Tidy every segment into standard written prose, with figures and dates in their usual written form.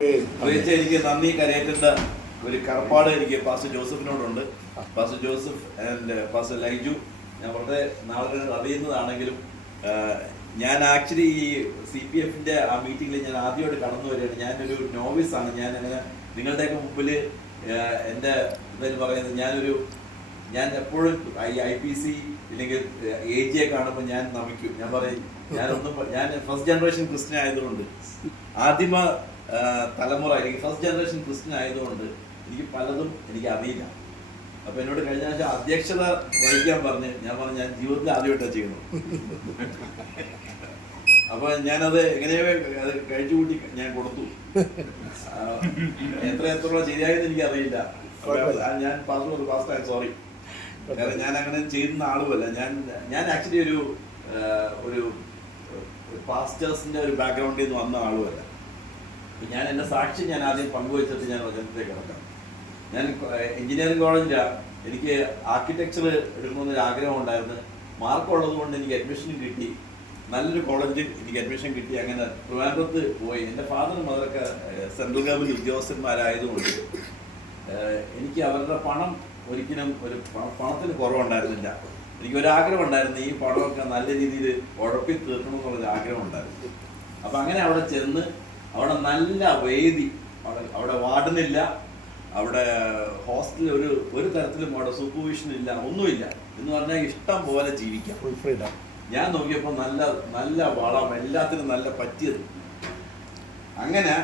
എനിക്ക് നന്ദി കരയേറ്റേണ്ട ഒരു കടപ്പാട് എനിക്ക് പാസ്റ്റർ ജോസഫിനോടുണ്ട്. Pastor Joseph and pastor Laiju ഞാൻ വളരെ നാളുകൾ അറിയുന്നതാണെങ്കിലും ഞാൻ ആക്ച്വലി ഈ CPF-ന്റെ ആ മീറ്റിങ്ങിൽ ഞാൻ ആദ്യമായിട്ട് കടന്നു വരികയാണ്. ഞാനൊരു നോവിസാണ്. ഞാൻ അങ്ങനെ നിങ്ങളുടെയൊക്കെ മുമ്പിൽ എൻ്റെ എന്തായാലും പറയുന്നത് ഞാൻ എപ്പോഴും IPC ഇല്ലെങ്കിൽ AG കാണുമ്പോൾ ഞാൻ നമിക്കും. ഞാൻ പറയും ഞാൻ ഫസ്റ്റ് ജനറേഷൻ ക്രിസ്ത്യൻ ആയതുകൊണ്ട്, ആദിമ തലമുറ അല്ലെങ്കിൽ ഫസ്റ്റ് ജനറേഷൻ ക്രിസ്ത്യൻ ആയതുകൊണ്ട് എനിക്ക് പലതും എനിക്ക് അറിയില്ല. അപ്പൊ എന്നോട് കഴിഞ്ഞ ആഴ്ച അധ്യക്ഷത വഹിക്കാൻ പറഞ്ഞ് ഞാൻ ജീവിതത്തിൽ ആദ്യമായിട്ടാണ് ചെയ്യുന്നത്. അപ്പൊ ഞാനത് എങ്ങനെയോ അത് കഴിച്ചു കൂട്ടി ഞാൻ കൊടുത്തു. എത്ര ശരിയായെന്ന് എനിക്ക് അറിയില്ല. ഞാൻ പാസ്റ്റ് സോറി. കാരണം ഞാൻ അങ്ങനെ ചെയ്യുന്ന ആളുമല്ല. ഞാൻ ആക്ച്വലി ഒരു പാസ്റ്റേഴ്സിന്റെ ഒരു ബാക്ക്ഗ്രൗണ്ടിൽ നിന്ന് വന്ന ആളുമല്ല. ഞാൻ എൻ്റെ സാക്ഷി ഞാൻ ആദ്യം പങ്കുവച്ചിട്ട് ഞാൻ വചനത്തിലേക്ക് കിടക്കാം. ഞാൻ എഞ്ചിനീയറിംഗ് കോളേജിലാണ്. എനിക്ക് ആർക്കിടെക്ചർ എടുക്കണമെന്നൊരു ആഗ്രഹം ഉണ്ടായിരുന്നു. മാർക്കുള്ളത് കൊണ്ട് എനിക്ക് അഡ്മിഷൻ കിട്ടി. നല്ലൊരു കോളേജിൽ എനിക്ക് അഡ്മിഷൻ കിട്ടി. അങ്ങനെ ട്രിവാൻഡ്രത്ത് പോയി. എൻ്റെ ഫാദറും മദറൊക്കെ സെൻട്രൽ ഗവൺമെൻറ് ഉദ്യോഗസ്ഥന്മാരായതുകൊണ്ട് എനിക്ക് അവരുടെ പണം ഒരിക്കലും പണത്തിന് കുറവുണ്ടായിരുന്നില്ല. എനിക്കൊരാഗ്രഹം ഉണ്ടായിരുന്നു, ഈ പണമൊക്കെ നല്ല രീതിയിൽ ഉഴപ്പി തീർക്കണം എന്നുള്ളൊരു ആഗ്രഹം ഉണ്ടായിരുന്നു. അപ്പം അങ്ങനെ അവിടെ ചെന്ന് അവിടെ നല്ല വേദി, അവിടെ വാർഡനില്ല, അവിടെ ഹോസ്റ്റലിൽ ഒരു തരത്തിലും അവിടെ സൂപ്പർവിഷൻ ഇല്ല, ഒന്നുമില്ല എന്ന് പറഞ്ഞാൽ ഇഷ്ടം പോലെ ജീവിക്കാം. ഞാൻ നോക്കിയപ്പോൾ നല്ല വളം, എല്ലാത്തിനും നല്ല പറ്റിയത്. അങ്ങനെ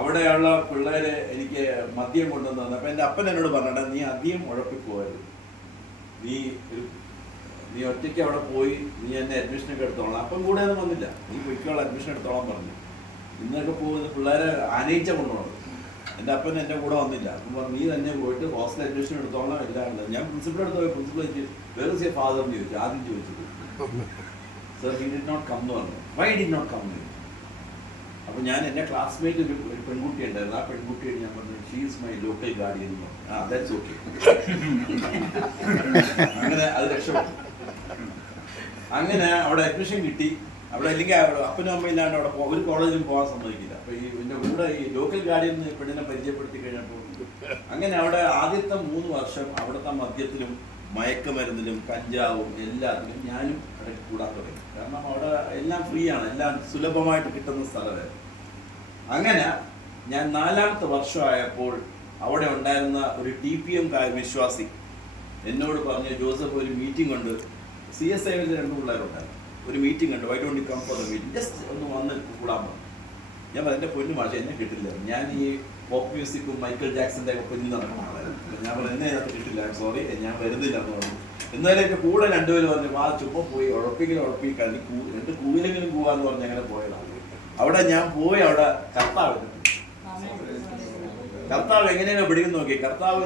അവിടെയുള്ള പിള്ളേര് എനിക്ക് മദ്യം കൊണ്ടുവന്ന് തന്നെ. അപ്പം എൻ്റെ അപ്പൻ എന്നോട് പറഞ്ഞാ, നീ അധികം ഉഴപ്പിപ്പോയത്, നീ ഒറ്റയ്ക്ക് അവിടെ പോയി നീ എന്നെ അഡ്മിഷനൊക്കെ എടുത്തോളാം. അപ്പം കൂടെ ഒന്നും വന്നില്ല, നീ പൊയ്ക്കോളാം, അഡ്മിഷൻ എടുത്തോളാം പറഞ്ഞു. ഇന്നൊക്കെ പോകുന്ന പിള്ളേരെ ആനയിച്ച കൊണ്ടുപോകണം. എൻ്റെ അപ്പൻ എൻ്റെ കൂടെ വന്നില്ല. അപ്പം പറഞ്ഞു, നീ തന്നെ പോയിട്ട് ഹോസ്റ്റൽ അഡ്മിഷൻ എടുത്തോളാം എല്ലാം ഉണ്ട്. ഞാൻ പ്രിൻസിപ്പൾ അടുത്ത് പോയി. പ്രിൻസിപ്പൾ വേറെ സേ ഫാദർ എന്ന് ചോദിച്ചു. ആദ്യം ചോദിച്ചത് sir he did not come എന്ന് പറഞ്ഞു. Why did not come? അപ്പം ഞാൻ എൻ്റെ ക്ലാസ്മേറ്റ് ഒരു പെൺകുട്ടി ഉണ്ടായിരുന്നു. ആ പെൺകുട്ടിയോട് ഞാൻ പറഞ്ഞു, she is my local guardian എന്ന് പറഞ്ഞു. That's okay. അങ്ങനെ അത് രക്ഷപ്പെട്ടു. അങ്ങനെ അവിടെ അഡ്മിഷൻ കിട്ടി. അവിടെ അല്ലെങ്കിൽ അപ്പനും അമ്മയില്ലാണ്ട് അവിടെ ഒരു കോളേജിലും പോകാൻ സമ്മതിക്കില്ല. അപ്പൊ എൻ്റെ കൂടെ ഈ ലോക്കൽ ഗാർഡിയൻ പെണ്ണിനെ പരിചയപ്പെടുത്തി കഴിഞ്ഞപ്പോൾ അങ്ങനെ അവിടെ ആദ്യത്തെ 3 വർഷം അവിടുത്തെ മദ്യത്തിലും മയക്കുമരുന്നിലും കഞ്ചാവും എല്ലാത്തിനും ഞാനും ഇടയ്ക്ക് കൂടാൻ തുടങ്ങി. കാരണം അവിടെ എല്ലാം ഫ്രീ ആണ്, എല്ലാം സുലഭമായിട്ട് കിട്ടുന്ന സ്ഥലമായിരുന്നു. അങ്ങനെ ഞാൻ 4ാമത്തെ വർഷമായപ്പോൾ അവിടെ ഉണ്ടായിരുന്ന ഒരു TPM വിശ്വാസി എന്നോട് പറഞ്ഞു, ജോസഫ് ഒരു മീറ്റിംഗ് ഉണ്ട്, CSI 2 പിള്ളേരുണ്ടായിരുന്നു, ഒരു മീറ്റിംഗ് ഉണ്ട്, why don't you come for the meeting, just ഒന്ന് വന്ന് കൂടാൻ പറഞ്ഞു. ഞാൻ പറഞ്ഞു, എൻ്റെ പൊന്നു മാഷെ എന്നെ കിട്ടില്ല, ഞാൻ ഈ പോപ്പ് മ്യൂസിക്കും മൈക്കിൾ ജാക്സന്റെ ഒക്കെ പൊന്നു നടക്കുന്ന ആളായിരുന്നു. ഞാൻ പറഞ്ഞു, എന്നെ അതിനകത്ത് കിട്ടില്ല, സോറി, ഞാൻ വരുന്നില്ല എന്ന് പറഞ്ഞു. എന്നാലും എൻ്റെ കൂടെ 2 പേര് പറഞ്ഞു, ആ ചുമ്മാ പോയി ഉഴപ്പിക്കലും ഉഴപ്പി കളി 2 കൂവിലെങ്കിലും പോവാന്ന് പറഞ്ഞ് അങ്ങനെ പോയതാണ്. അവിടെ ഞാൻ പോയി, അവിടെ കർത്താവ് എങ്ങനെയാണ് പിടിക്കുന്നു നോക്കി. കർത്താവ്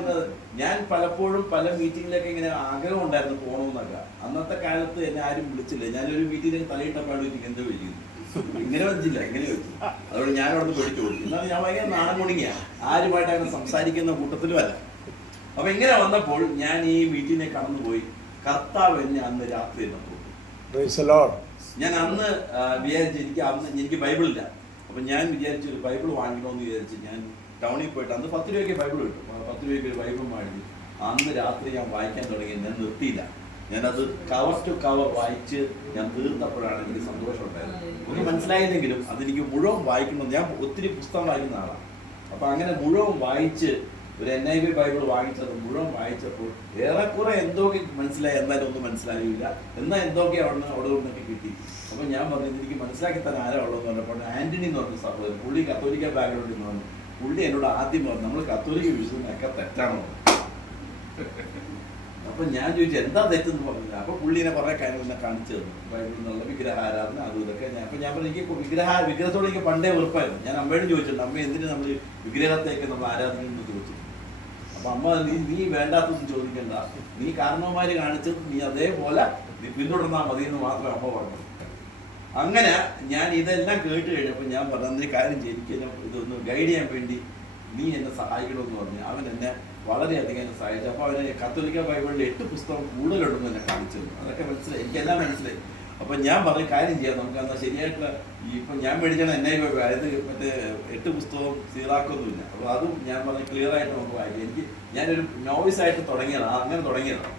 ഞാൻ പലപ്പോഴും പല മീറ്റിങ്ങിലൊക്കെ ഇങ്ങനെ ആഗ്രഹം ഉണ്ടായിരുന്നു പോകണമെന്നൊക്കെ. അന്നത്തെ കാലത്ത് എന്നെ ആരും വിളിച്ചില്ല. ഞാനൊരു മീറ്റിങ്ങിലേക്ക് തലയിട്ടപ്പോൾ എനിക്ക് എന്ത് വിളിക്കുന്നു, ഇങ്ങനെ വെച്ചില്ല, ഇങ്ങനെ വെച്ചു. അതുകൊണ്ട് ഞാൻ അവിടെ നിന്ന് പേടിച്ചു കൊടുത്തു. എന്നാൽ ഞാൻ ഭയങ്കര നാണം കുണിങ്ങിയാണ്, ആരുമായിട്ട് അങ്ങനെ സംസാരിക്കുന്ന കൂട്ടത്തിലും അല്ല. അപ്പൊ ഇങ്ങനെ വന്നപ്പോൾ ഞാൻ ഈ മീറ്റിങ്ങിനെ കടന്നുപോയി. കർത്താവ് എന്നെ അന്ന് രാത്രി എന്നെ തോന്നി. ഞാൻ അന്ന് വിചാരിച്ചു, എനിക്ക് ബൈബിളില്ല. അപ്പൊ ഞാൻ വിചാരിച്ചു ഒരു ബൈബിൾ വാങ്ങിക്കണമെന്ന് വിചാരിച്ചു. ഞാൻ ടൗണിൽ പോയിട്ട് അന്ന് 10 രൂപയ്ക്ക് ബൈബിൾ കിട്ടും. 10 രൂപയ്ക്ക് ഒരു ബൈബിൾ വാങ്ങി അന്ന് രാത്രി ഞാൻ വായിക്കാൻ തുടങ്ങി. ഞാൻ നിർത്തിയില്ല. ഞാനത് കവർ ടു കവർ വായിച്ച് ഞാൻ തീർത്തപ്പോഴാണ് എനിക്ക് സന്തോഷം ഉണ്ടായത്. ഒന്നും മനസ്സിലായില്ലെങ്കിലും അതെനിക്ക് മുഴുവൻ വായിക്കണം. ഞാൻ ഒത്തിരി പുസ്തകം വായിക്കുന്ന ആളാണ്. അപ്പം അങ്ങനെ മുഴുവൻ വായിച്ച് ഒരു NIV ബൈബിൾ വാങ്ങിച്ചത് മുഴുവൻ വായിച്ചപ്പോൾ ഏറെക്കുറെ എന്തൊക്കെ മനസ്സിലായി, എന്നാലും ഒന്നും മനസ്സിലായില്ല. എന്നാൽ എന്തൊക്കെ അവിടെ നിന്നൊക്കെ കിട്ടി. അപ്പം ഞാൻ പറഞ്ഞു, എനിക്ക് മനസ്സിലാക്കി തരാൻ ആരാ ഉള്ളതെന്ന് പറഞ്ഞപ്പോൾ ആൻ്റണി എന്ന് പറഞ്ഞ സഹോദരൻ, പുള്ളി കത്തോലിക്ക ബാക്ക്ഗ്രൗണ്ടിൽ നിന്ന് വന്നു. പുള്ളി എന്നോട് ആദ്യം പറഞ്ഞു, നമ്മൾ കത്തോലിക്ക വിശ്വസിക്കുന്നതൊക്കെ തെറ്റാണോ? അപ്പൊ ഞാൻ ചോദിച്ചു, എന്താ തെറ്റെന്ന് പറഞ്ഞില്ല. അപ്പൊ പുള്ളിനെ കുറെ കാര്യങ്ങളെന്നെ കാണിച്ചു തന്നു, ബൈബിളിൽ നിന്നുള്ള വിഗ്രഹാരാധന അതും ഇതൊക്കെ. അപ്പൊ ഞാൻ പറഞ്ഞു, എനിക്ക് വിഗ്രഹത്തോട് എനിക്ക് പണ്ടേ ഉറപ്പായിരുന്നു. ഞാൻ അമ്മയോട് ചോദിച്ചിട്ടുണ്ട്, അമ്മ എന്തിനു നമ്മൾ വിഗ്രഹത്തേക്ക് നമ്മൾ ആരാധിക്കുന്നു ചോദിച്ചു. അപ്പൊ അമ്മ, നീ വേണ്ടാത്തൊന്നും ചോദിക്കണ്ട, നീ കാരണവന്മാര് കാണിച്ചത് നീ അതേപോലെ നീ പിന്തുടർന്നാൽ മതി എന്ന് മാത്രമേ അമ്മ പറഞ്ഞു. അങ്ങനെ ഞാൻ ഇതെല്ലാം കേട്ട് കഴിഞ്ഞപ്പോൾ ഞാൻ പറഞ്ഞു, അതിന് കാര്യം ചെയ്യിക്കാൻ ഇതൊന്ന് ഗൈഡ് ചെയ്യാൻ വേണ്ടി നീ എന്നെ സഹായിക്കണമെന്ന് പറഞ്ഞു. അവൻ എന്നെ വളരെയധികം എന്നെ സഹായിച്ചു. അപ്പോൾ അവന് കത്തോലിക്ക ബൈബിളിൽ 8 പുസ്തകം കൂടുതലുണ്ടെന്ന് എന്നെ കാണിച്ചു തന്നു. അതൊക്കെ മനസ്സിലായി, എനിക്കെല്ലാം മനസ്സിലായി. അപ്പൊ ഞാൻ പറഞ്ഞ കാര്യം ചെയ്യാം, നമുക്ക് എന്നാൽ ശരിയായിട്ടുള്ള ഇപ്പൊ ഞാൻ മേടിക്കണ NIV അതായത് മറ്റേ 8 പുസ്തകവും സീറാക്കൊന്നുമില്ല. അപ്പൊ അതും ഞാൻ പറഞ്ഞ ക്ലിയർ ആയിട്ട് നമുക്ക് വായിക്കാം. ഞാനൊരു നോവീസായിട്ട് തുടങ്ങിയതാണ്, അങ്ങനെ തുടങ്ങിയതാണ്.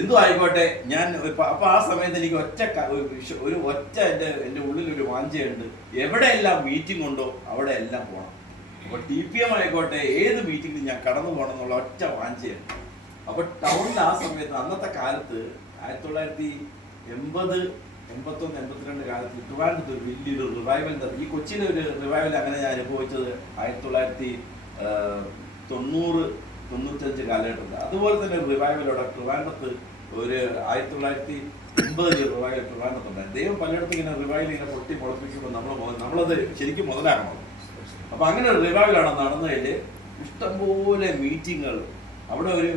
എന്തും ആയിക്കോട്ടെ, ഞാൻ അപ്പൊ ആ സമയത്ത് എനിക്ക് ഒറ്റ എൻ്റെ ഉള്ളിലൊരു വാഞ്ചയുണ്ട്, എവിടെയെല്ലാം മീറ്റിംഗ് ഉണ്ടോ അവിടെ എല്ലാം പോകണം. അപ്പൊ TPM ആയിക്കോട്ടെ, ഏത് മീറ്റിംഗിലും ഞാൻ കടന്നു പോകണം എന്നുള്ള ഒറ്റ വാഞ്ചയുണ്ട്. അപ്പൊ ടൗണിൽ ആ സമയത്ത് അന്നത്തെ കാലത്ത് 1980, 81, 82 കാലത്ത് ട്രിവാൻഡ്രത്ത് ഒരു വലിയൊരു റിവൈവൽ. ഈ കൊച്ചിയിലെ ഒരു റിവൈവൽ അങ്ങനെ ഞാൻ അനുഭവിച്ചത് 1990, 95 കാലഘട്ടത്തിൽ. അതുപോലെ തന്നെ ഒരു റിവൈവലോടെ ട്രിവാൻഡ്രത്ത് ഒരു 1980 റിവൈവൽ ട്രിവാൻഡ്രത്തുണ്ടായിരുന്നു. ദൈവം പലയിടത്തും ഇങ്ങനെ റിവൈവൽ ഇങ്ങനെ പൊട്ടി മുളപ്പിക്കുമ്പോൾ നമ്മളത് ശരിക്കും മുതലാക്കണം. അപ്പൊ അങ്ങനെ ഒരു റിവൈവലാണ് നടന്നതിൽ ഇഷ്ടംപോലെ മീറ്റിങ്ങുകൾ. അവിടെ ഒരു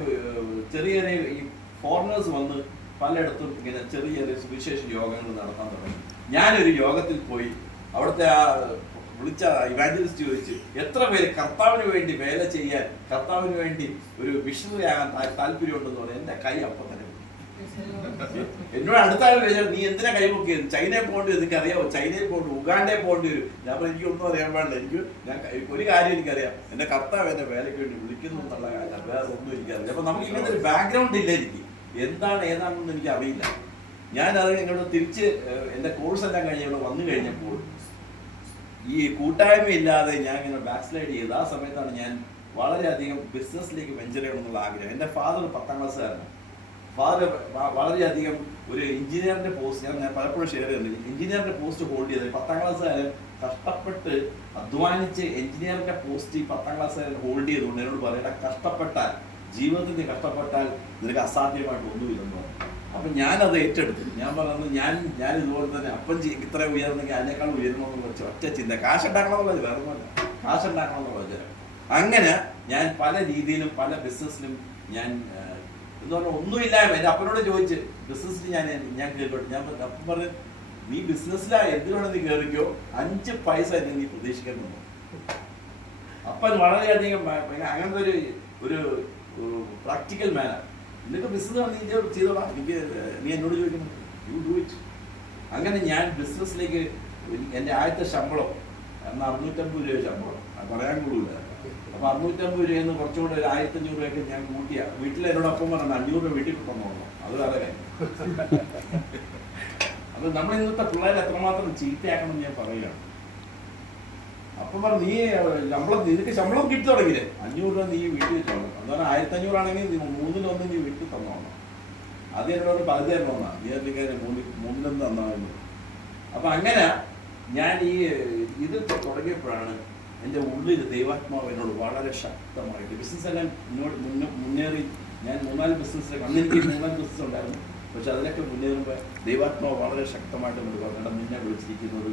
ചെറിയ ചെറിയ ഈ ഫോറിനേഴ്സ് വന്ന് പലയിടത്തും ഇങ്ങനെ ചെറിയ ചെറിയ സുവിശേഷ യോഗങ്ങൾ നടത്താൻ തുടങ്ങി. ഞാനൊരു യോഗത്തിൽ പോയി, അവിടുത്തെ ആ വിളിച്ച ഇവാഞ്ചലിസ്റ്റ് ചോദിച്ചു, എത്ര പേര് കർത്താവിന് വേണ്ടി വേല ചെയ്യാൻ, കർത്താവിന് വേണ്ടി ഒരു മിഷണറി ആകാൻ താല്പര്യമുണ്ടെന്ന് പറഞ്ഞാൽ എൻ്റെ കൈ അപ്പം തന്നെ. എന്നോട് അടുത്ത ആൾ ചോദിച്ചാൽ നീ എന്തിനാ കൈ പൊക്കിയത്? ചൈനയിൽ പോകേണ്ടി വരും, എനിക്ക് അറിയാമോ? ചൈനയിൽ പോകേണ്ടി, ഉഗാണ്ടയിൽ പോകേണ്ടി വരും. ഞാൻ പറഞ്ഞു എനിക്കൊന്നും അറിയാൻ പാടില്ല, ഞാൻ ഒരു കാര്യം എനിക്കറിയാം, എൻ്റെ കർത്താവ് എന്നെ വേലയ്ക്ക് വേണ്ടി വിളിക്കുന്നു എന്നുള്ള കാര്യം, വേറെ ഒന്നും എനിക്കറിയില്ല. അപ്പൊ നമുക്ക് ഇങ്ങനത്തെ ഒരു ബാക്ക്ഗ്രൗണ്ട് ഇല്ല, എനിക്ക് ഏതാണെന്ന് എനിക്ക് അറിയില്ല. ഞാനത് ഇങ്ങോട്ട് തിരിച്ച് എൻ്റെ കോഴ്സ് എല്ലാം കഴിഞ്ഞ് ഇവിടെ വന്നു കഴിഞ്ഞപ്പോൾ ഈ കൂട്ടായ്മ ഇല്ലാതെ ഞാൻ ഇങ്ങനെ ബാക്ക് സ്ലൈഡ് ചെയ്ത് ആ സമയത്താണ് ഞാൻ വളരെയധികം ബിസിനസ്സിലേക്ക് വെഞ്ചർ ചെയ്യണമെന്നുള്ള ആഗ്രഹം. എൻ്റെ ഫാദർ 10ാം ക്ലാസ്സുകാരനാണ്. ഫാദർ വളരെയധികം ഒരു എഞ്ചിനീയറിന്റെ പോസ്റ്റ് ഞാൻ പലപ്പോഴും ഷെയർ ചെയ്യുന്നുണ്ട്. എഞ്ചിനീയറിന്റെ പോസ്റ്റ് ഹോൾഡ് ചെയ്തത് 10ാം ക്ലാസ്സുകാരൻ കഷ്ടപ്പെട്ട് അധ്വാനിച്ച് എഞ്ചിനീയറിന്റെ പോസ്റ്റ് 10ാം ക്ലാസ്സുകാരൻ ഹോൾഡ് ചെയ്തുകൊണ്ട് എന്നോട് പറയട്ടെ, കഷ്ടപ്പെട്ടാൽ ജീവിതത്തിൽ കഷ്ടപ്പെട്ടാൽ നിനക്ക് അസാധ്യമായിട്ട് ഒന്നുമില്ലെന്ന് പറഞ്ഞു. അപ്പൊ ഞാനത് ഏറ്റെടുത്തു. ഞാൻ പറഞ്ഞു ഞാൻ ഇതുപോലെ തന്നെ അപ്പം ഇത്ര ഉയർന്നെങ്കിൽ അതിനേക്കാൾ ഉയരണമെന്ന് വെച്ച് ഒറ്റ ചിന്ത, കാശുണ്ടാക്കണം എന്നുള്ളത് വേറെ ഒന്നുമല്ല, കാശുണ്ടാക്കണം എന്നുള്ള വിചാരം. അങ്ങനെ ഞാൻ പല രീതിയിലും പല ബിസിനസ്സിലും ഞാൻ എന്ന് പറഞ്ഞാൽ ഒന്നുമില്ലായ്മ. എൻ്റെ അപ്പനോട് ചോദിച്ച് ബിസിനസ്സിൽ ഞാൻ കയറിക്കോട്ടെ. ഞാൻ അപ്പം പറഞ്ഞു, നീ ബിസിനസ്സിലാ എന്തിനാണ് നീ കയറിക്കോ, 5 പൈസ എന്നെ നീ പ്രതീക്ഷിക്കുന്നുണ്ടോ? അപ്പൻ വളരെയധികം അങ്ങനത്തെ ഒരു പ്രാക്ടിക്കൽ മാനാണ്. നിനക്ക് ബിസിനസ് നീ ചെയ്തോളാം, നീ എന്നോട് ചോദിക്കണം, യു ഡു ഇറ്റ്. അങ്ങനെ ഞാൻ ബിസിനസ്സിലേക്ക് എൻ്റെ ആദ്യത്തെ ശമ്പളം അന്ന് 650 രൂപ ശമ്പളം, പറയാൻ കൊള്ളൂല. അപ്പൊ 650 രൂപയിൽ നിന്ന് കുറച്ചുകൂടെ ഒരു 1500 രൂപയ്ക്ക് ഞാൻ കൂട്ടിയ വീട്ടിൽ എന്നോടൊപ്പം പറഞ്ഞു 500 രൂപ വീട്ടിൽ തന്നോളണം. അത് വേറെ കാര്യം. അപ്പൊ നമ്മൾ ഇന്നത്തെ പിള്ളേരെ എത്രമാത്രം ചീത്തയാക്കണം ഞാൻ പറയുകയാണ്. അപ്പൊ പറഞ്ഞു, നീ നിനക്ക് ശമ്പളം കിട്ടി തുടങ്ങിയില്ലേ, 500 രൂപ നീ വീട്ടിൽ വെച്ചോളണം. അതുപോലെ 1500 ആണെങ്കിൽ 3-1 നീ വീട്ടിൽ തന്നോളണം. അത് എന്നോട് പകുതി തരണമെന്നാണ്, നീ അതിലേക്ക് 3-1 തന്നായിരുന്നു. അപ്പൊ അങ്ങനെ ഞാൻ ഇത് തുടങ്ങിയപ്പോഴാണ് എൻ്റെ ഉള്ളിൽ ദൈവാത്മാവ് എന്നോട് വളരെ ശക്തമായിട്ട് ബിസിനസ് എല്ലാം മുന്നേറി. ഞാൻ 3-4 ബിസിനസ്സിലേക്ക്, അന്ന് എനിക്ക് 3-4 ബിസിനസ് ഉണ്ടായിരുന്നു. പക്ഷെ അതിലൊക്കെ മുന്നേറുമ്പോൾ ദൈവാത്മാവ് വളരെ ശക്തമായിട്ട് എന്നോട് പറഞ്ഞു, നിന്നെ വിളിച്ചിരിക്കുന്നത്